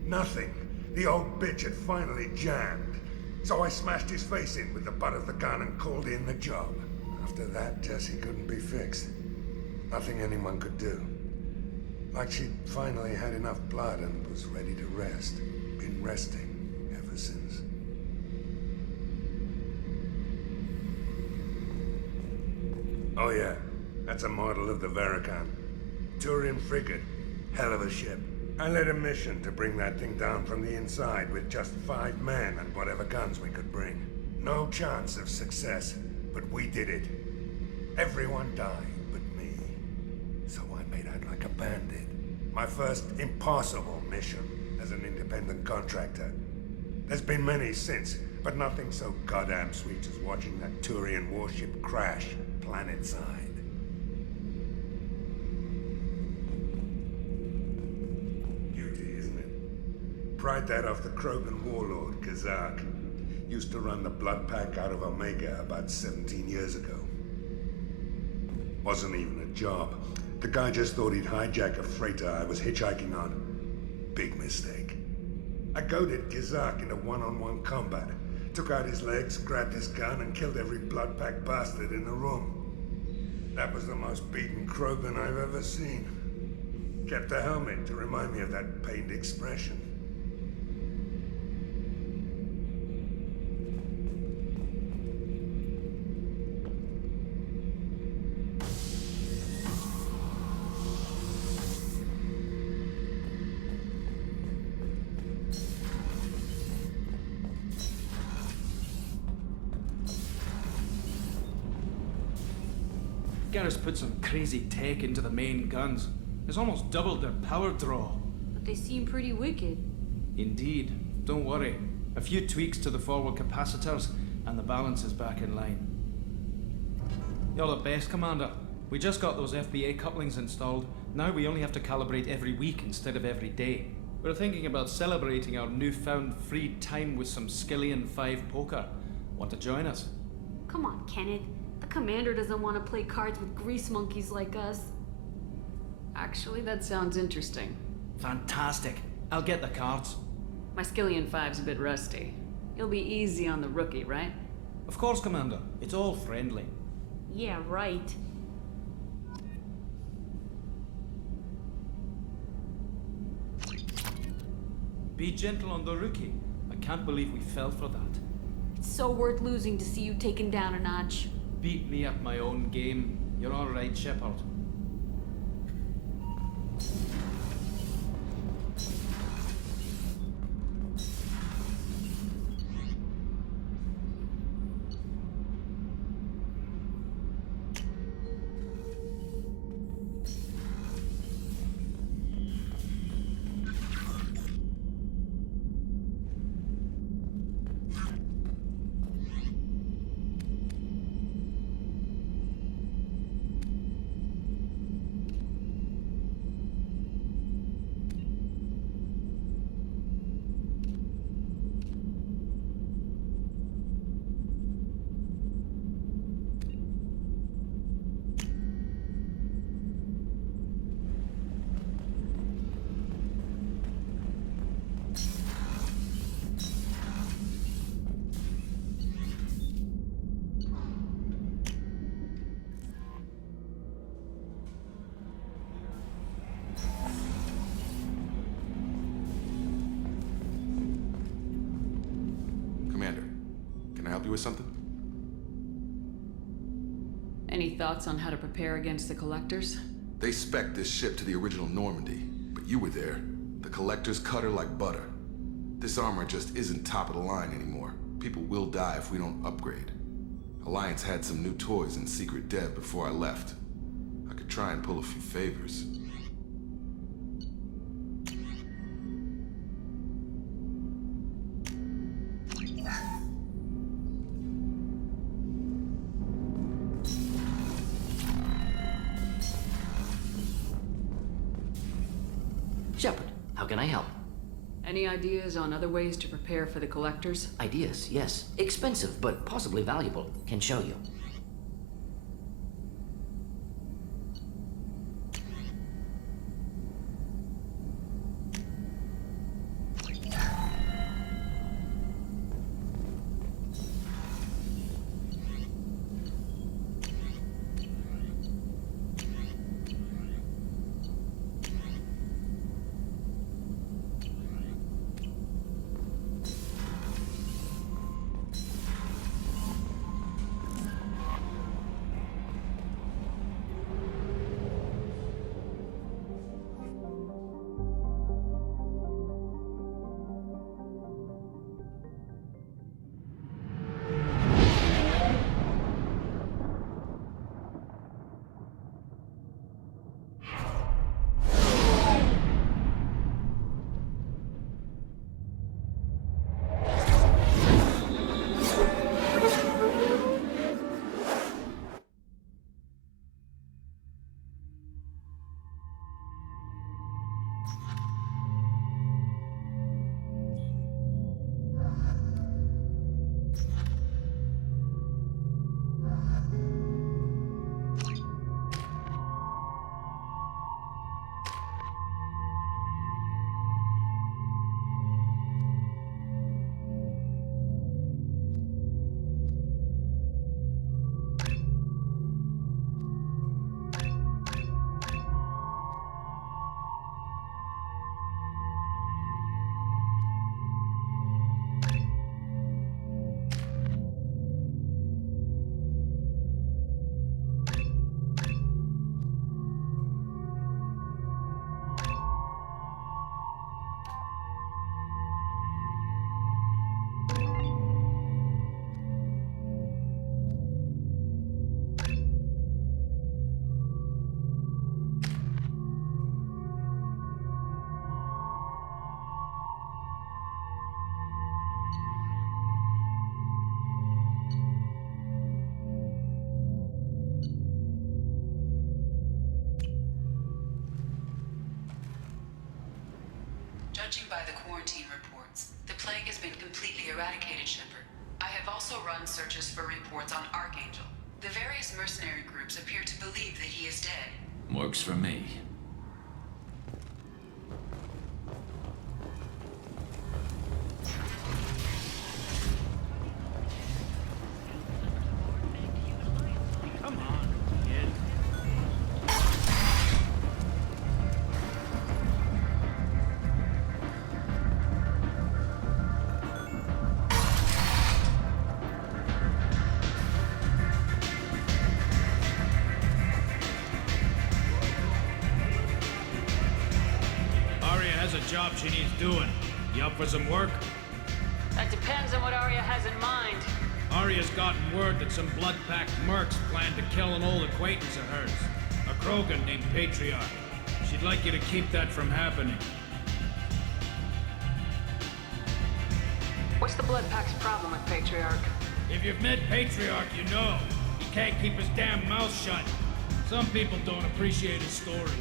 nothing. The old bitch had finally jammed. So I smashed his face in with the butt of the gun and called in the job. After that, Jessie couldn't be fixed. Nothing anyone could do. Like she'd finally had enough blood and was ready to rest. Been resting ever since. Oh yeah, that's a model of the Veracon. Turian frigate. Hell of a ship. I led a mission to bring that thing down from the inside with just 5 men and whatever guns we could bring. No chance of success, but we did it. Everyone died but me. So I made out like a bandit. My first impossible mission as an independent contractor. There's been many since, but nothing so goddamn sweet as watching that Turian warship crash planet-side. Pried that off the Krogan warlord, Kazak. Used to run the blood pack out of Omega about 17 years ago. Wasn't even a job. The guy just thought he'd hijack a freighter I was hitchhiking on. Big mistake. I goaded Kazak into one-on-one combat. Took out his legs, grabbed his gun, and killed every blood pack bastard in the room. That was the most beaten Krogan I've ever seen. Kept a helmet to remind me of that pained expression. Garrus put some crazy tech into the main guns. It's almost doubled their power draw. But they seem pretty wicked. Indeed. Don't worry. A few tweaks to the forward capacitors, and the balance is back in line. You're the best, Commander. We just got those FBA couplings installed. Now we only have to calibrate every week instead of every day. We're thinking about celebrating our newfound free time with some Skillian 5 poker. Want to join us? Come on, Kenneth. The commander doesn't want to play cards with grease monkeys like us. Actually, that sounds interesting. Fantastic. I'll get the cards. My Skillian 5's a bit rusty. You'll be easy on the rookie, right? Of course, Commander. It's all friendly. Yeah, right. Be gentle on the rookie. I can't believe we fell for that. It's so worth losing to see you taken down a notch. Beat me at my own game. You're all right, Shepard. Commander, can I help you with something? Any thoughts on how to prepare against the Collectors? They spec'd this ship to the original Normandy, but you were there. The Collectors cut her like butter. This armor just isn't top of the line anymore. People will die if we don't upgrade. Alliance had some new toys in secret dev before I left. I could try and pull a few favors. Shepard, how can I help? Any ideas on other ways to prepare for the Collectors? Ideas, yes. Expensive, but possibly valuable. Can show you. Judging by the quarantine reports, the plague has been completely eradicated, Shepard. I have also run searches for reports on Archangel. The various mercenary groups appear to believe that he is dead. Works for me. Come on, kid. Arya has a job she needs doing. You up for some work? That depends on what Arya has in mind. Arya's gotten word that some blood-packed mercs plan to kill an old acquaintance of hers, a Krogan named Patriarch. She'd like you to keep that from happening. What's the Blood Pack's problem with Patriarch? If you've met Patriarch, you know. He can't keep his damn mouth shut. Some people don't appreciate his stories,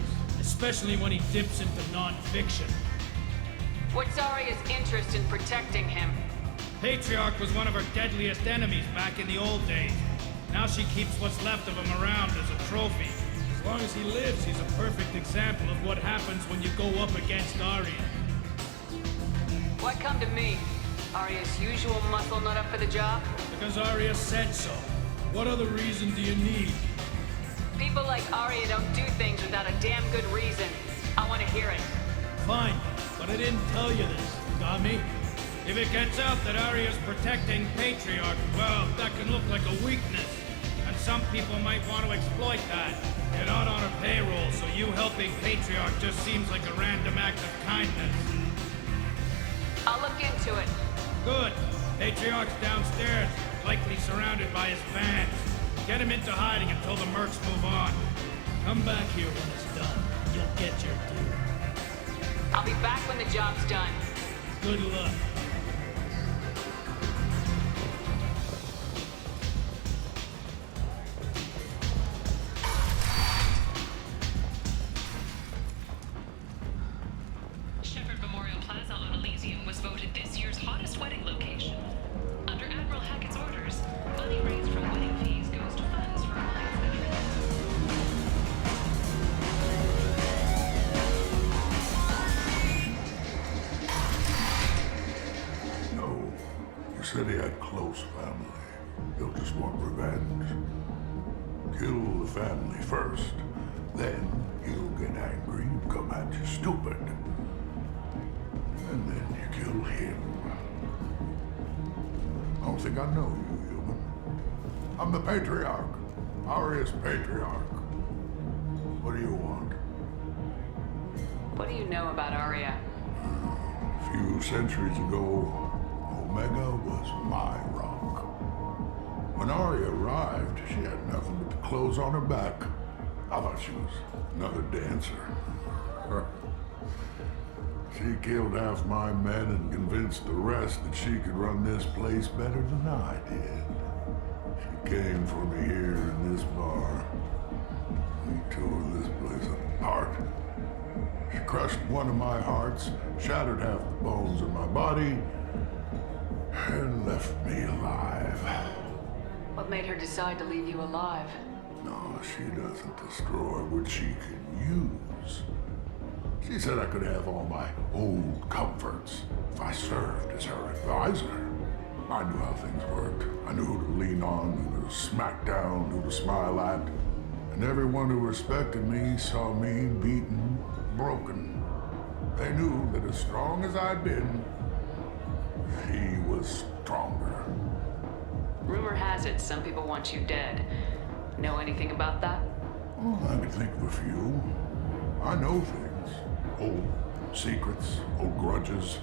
especially when he dips into non-fiction. What's Arya's interest in protecting him? Patriarch was one of her deadliest enemies back in the old days. Now she keeps what's left of him around as a trophy. As long as he lives, he's a perfect example of what happens when you go up against Arya. Why come to me? Arya's usual muscle not up for the job? Because Arya said so. What other reason do you need? People like Arya don't do things without a damn good reason. I want to hear it. Fine, but I didn't tell you this, got me? If it gets out that Arya's protecting Patriarch, well, that can look like a weakness. And some people might want to exploit that. You're not on her payroll, so you helping Patriarch just seems like a random act of kindness. I'll look into it. Good. Patriarch's downstairs, likely surrounded by his fans. Get him into hiding until the mercs move on. Come back here when it's done. You'll get your due. I'll be back when the job's done. Good luck. Shepherd Memorial Plaza on Elysium was voted this year's hottest wedding location. Under Admiral Hackett's orders, money raised from wedding fees goes to funds for mines that No. You said he had close family. He'll just want revenge. Kill the family first. Then he'll get angry and come at you stupid. And then you kill him. I don't think I know you, human. I'm the Patriarch. Arya's Patriarch. What do you want? What do you know about Arya? A few centuries ago, Omega was my rock. When Arya arrived, she had nothing but the clothes on her back. I thought she was another dancer. She killed half my men and convinced the rest that she could run this place better than I did. She came for me here in this bar. We tore this place apart. She crushed one of my hearts, shattered half the bones in my body, and left me alive. What made her decide to leave you alive? No, she doesn't destroy what she can use. She said I could have all my old comforts if I served as her advisor. I knew how things worked. I knew who to lean on, who to smack down, who to smile at. And everyone who respected me saw me beaten, broken. They knew that as strong as I'd been, she was stronger. Rumor has it some people want you dead. Know anything about that? Oh, I can think of a few. I know things. Old secrets, old grudges.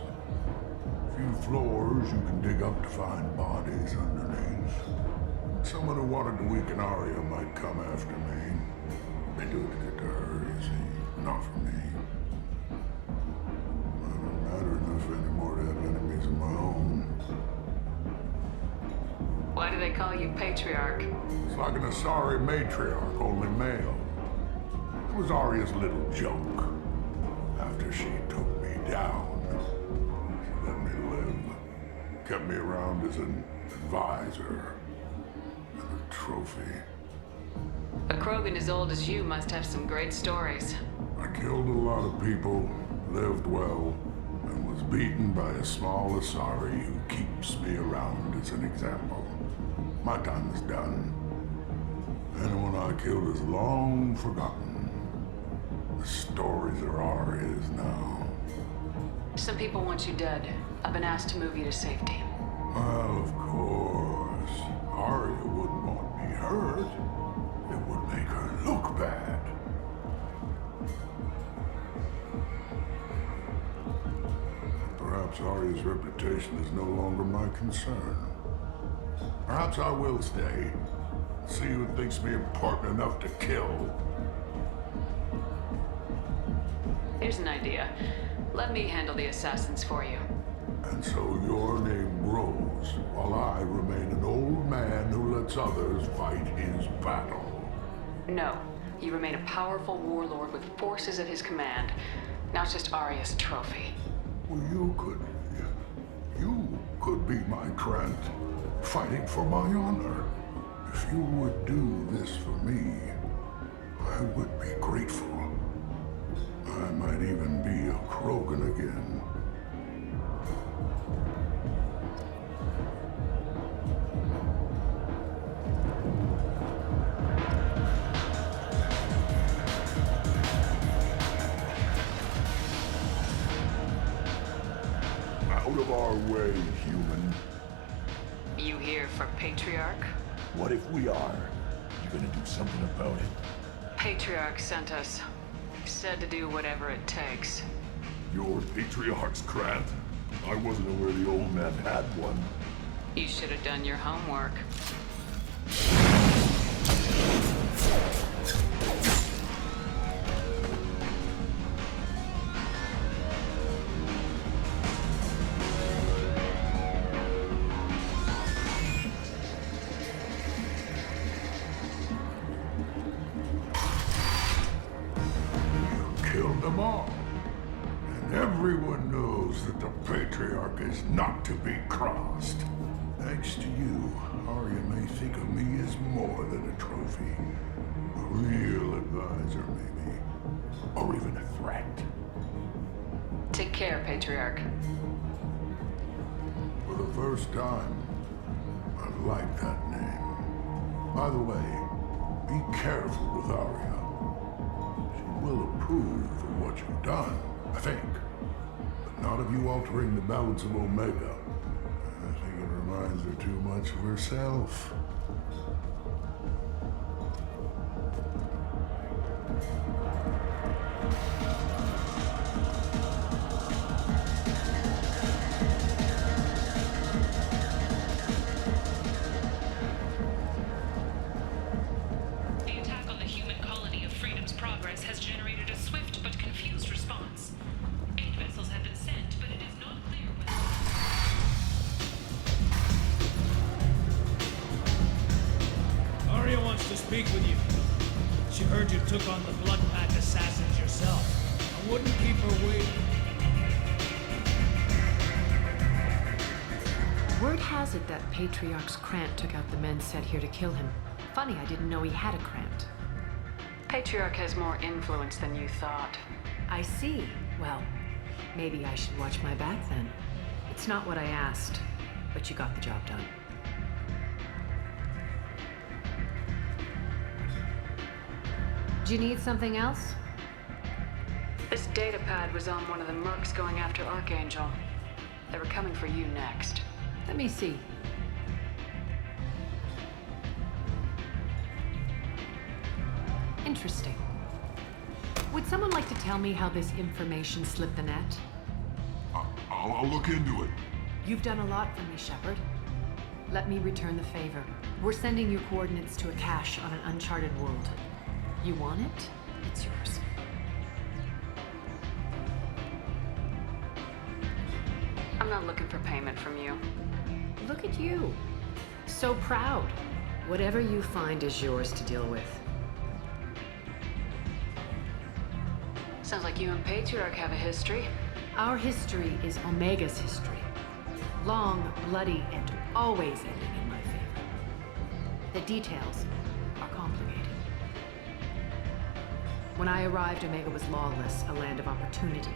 A few floors you can dig up to find bodies underneath. Someone who wanted to weaken Arya might come after me. They do it to get to her, you see, not for me. I don't matter enough anymore to have enemies of my own. Why do they call you Patriarch? It's like an Asari matriarch, only male. It was Arya's little joke. After she took me down, Kept me around as an advisor and a trophy. A Krogan as old as you must have some great stories. I killed a lot of people, lived well, and was beaten by a small Asari who keeps me around as an example. My time is done. Anyone I killed is long forgotten. The stories are Arya's now. Some people want you dead. I've been asked to move you to safety. Well, of course. Arya wouldn't want me hurt. It would make her look bad. Perhaps Arya's reputation is no longer my concern. Perhaps I will stay. See who thinks me important enough to kill. Here's an idea. Let me handle the assassins for you. And so your name grows, while I remain an old man who lets others fight his battle. No. You remain a powerful warlord with forces at his command. Not just Arya's trophy. Well, you could be my Krant, fighting for my honor. If you would do this for me, I would be grateful. I might even be a Krogan again. Out of our way, human. You here for Patriarch? What if we are? You gonna do something about it? Patriarch sent us. Said to do whatever it takes. Your Patriarch's Krant? I wasn't aware the old man had one. You should have done your homework. Killed them all. And everyone knows that the Patriarch is not to be crossed. Thanks to you, Arya may think of me as more than a trophy. A real advisor, maybe. Or even a threat. Take care, Patriarch. For the first time, I like that name. By the way, be careful with Arya. She will approve of what you've done, I think. But not of you altering the balance of Omega. I think it reminds her too much of herself. The attack on the human colony of Freedom's Progress has generated a swift but confused response. Aid vessels have been sent, but it is not clear whether... Arya wants to speak with you. She heard you took on the Blood Pack assassins yourself. I wouldn't keep her waiting. Word has it that Patriarch's Krant took out the men sent here to kill him. Funny, I didn't know he had a Krant. Patriarch has more influence than you thought. I see. Well, maybe I should watch my back then. It's not what I asked, but you got the job done. Do you need something else? This data pad was on one of the mercs going after Archangel. They were coming for you next. Let me see. Interesting. Would someone like to tell me how this information slipped the net? I'll look into it. You've done a lot for me, Shepard. Let me return the favor. We're sending your coordinates to a cache on an uncharted world. You want it? It's yours. I'm not looking for payment from you. Look at you. So proud. Whatever you find is yours to deal with. Sounds like you and Patriarch have a history. Our history is Omega's history. Long, bloody, and always ending in my favor. The details are complicated. When I arrived, Omega was lawless, a land of opportunity.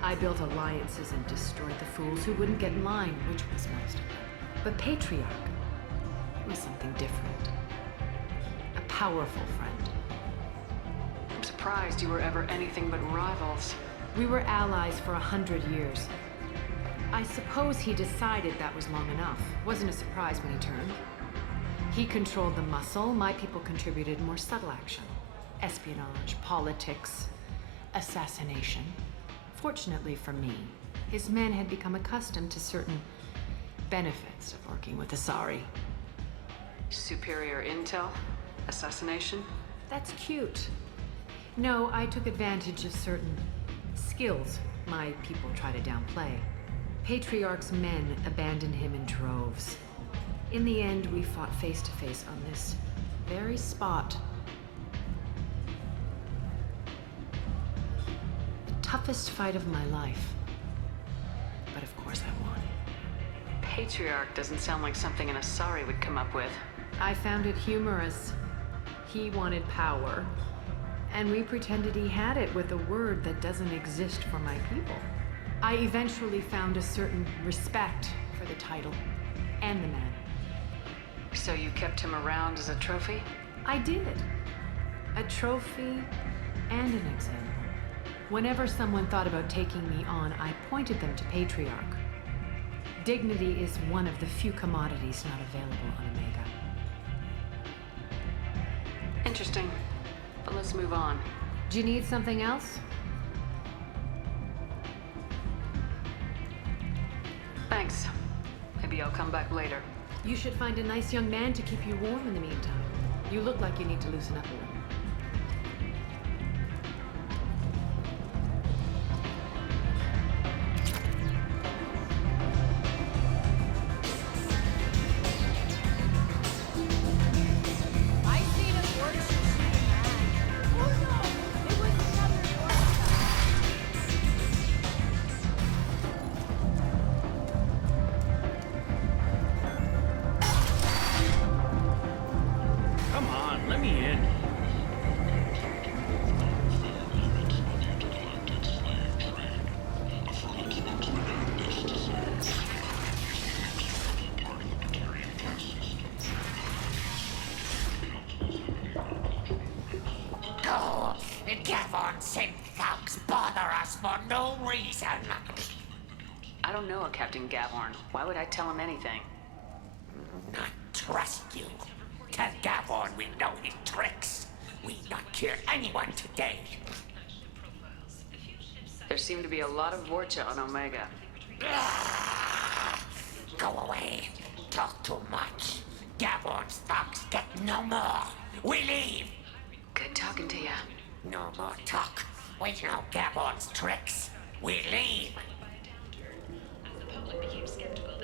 I built alliances and destroyed the fools who wouldn't get in line, which was most of them. But Patriarch was something different. A powerful friend. I'm surprised you were ever anything but rivals. We were allies for 100 years. I suppose he decided that was long enough. Wasn't a surprise when he turned. He controlled the muscle, my people contributed more subtle action. Espionage, politics, assassination. Fortunately for me, his men had become accustomed to certain benefits of working with Asari. Superior intel? Assassination? That's cute. No, I took advantage of certain skills my people try to downplay. Patriarch's men abandoned him in droves. In the end, we fought face to face on this very spot. The toughest fight of my life. But of course I won. Patriarch doesn't sound like something an Asari would come up with. I found it humorous. He wanted power, and we pretended he had it with a word that doesn't exist for my people. I eventually found a certain respect for the title and the man. So you kept him around as a trophy? I did. A trophy and an example. Whenever someone thought about taking me on, I pointed them to Patriarch. Dignity is one of the few commodities not available on Omega. Interesting. But let's move on. Do you need something else? Thanks. Maybe I'll come back later. You should find a nice young man to keep you warm in the meantime. You look like you need to loosen up a little. I don't know a Captain Gavhorn. Why would I tell him anything? Not trust you. Tell Gavhorn we know his tricks. We not kill anyone today. There seem to be a lot of Vorcha on Omega. Go away. Talk too much. Gavhorn's thugs get no more. We leave. Good talking to you. No more talk. We know Gavhorn's tricks. We leave. As the public became skeptical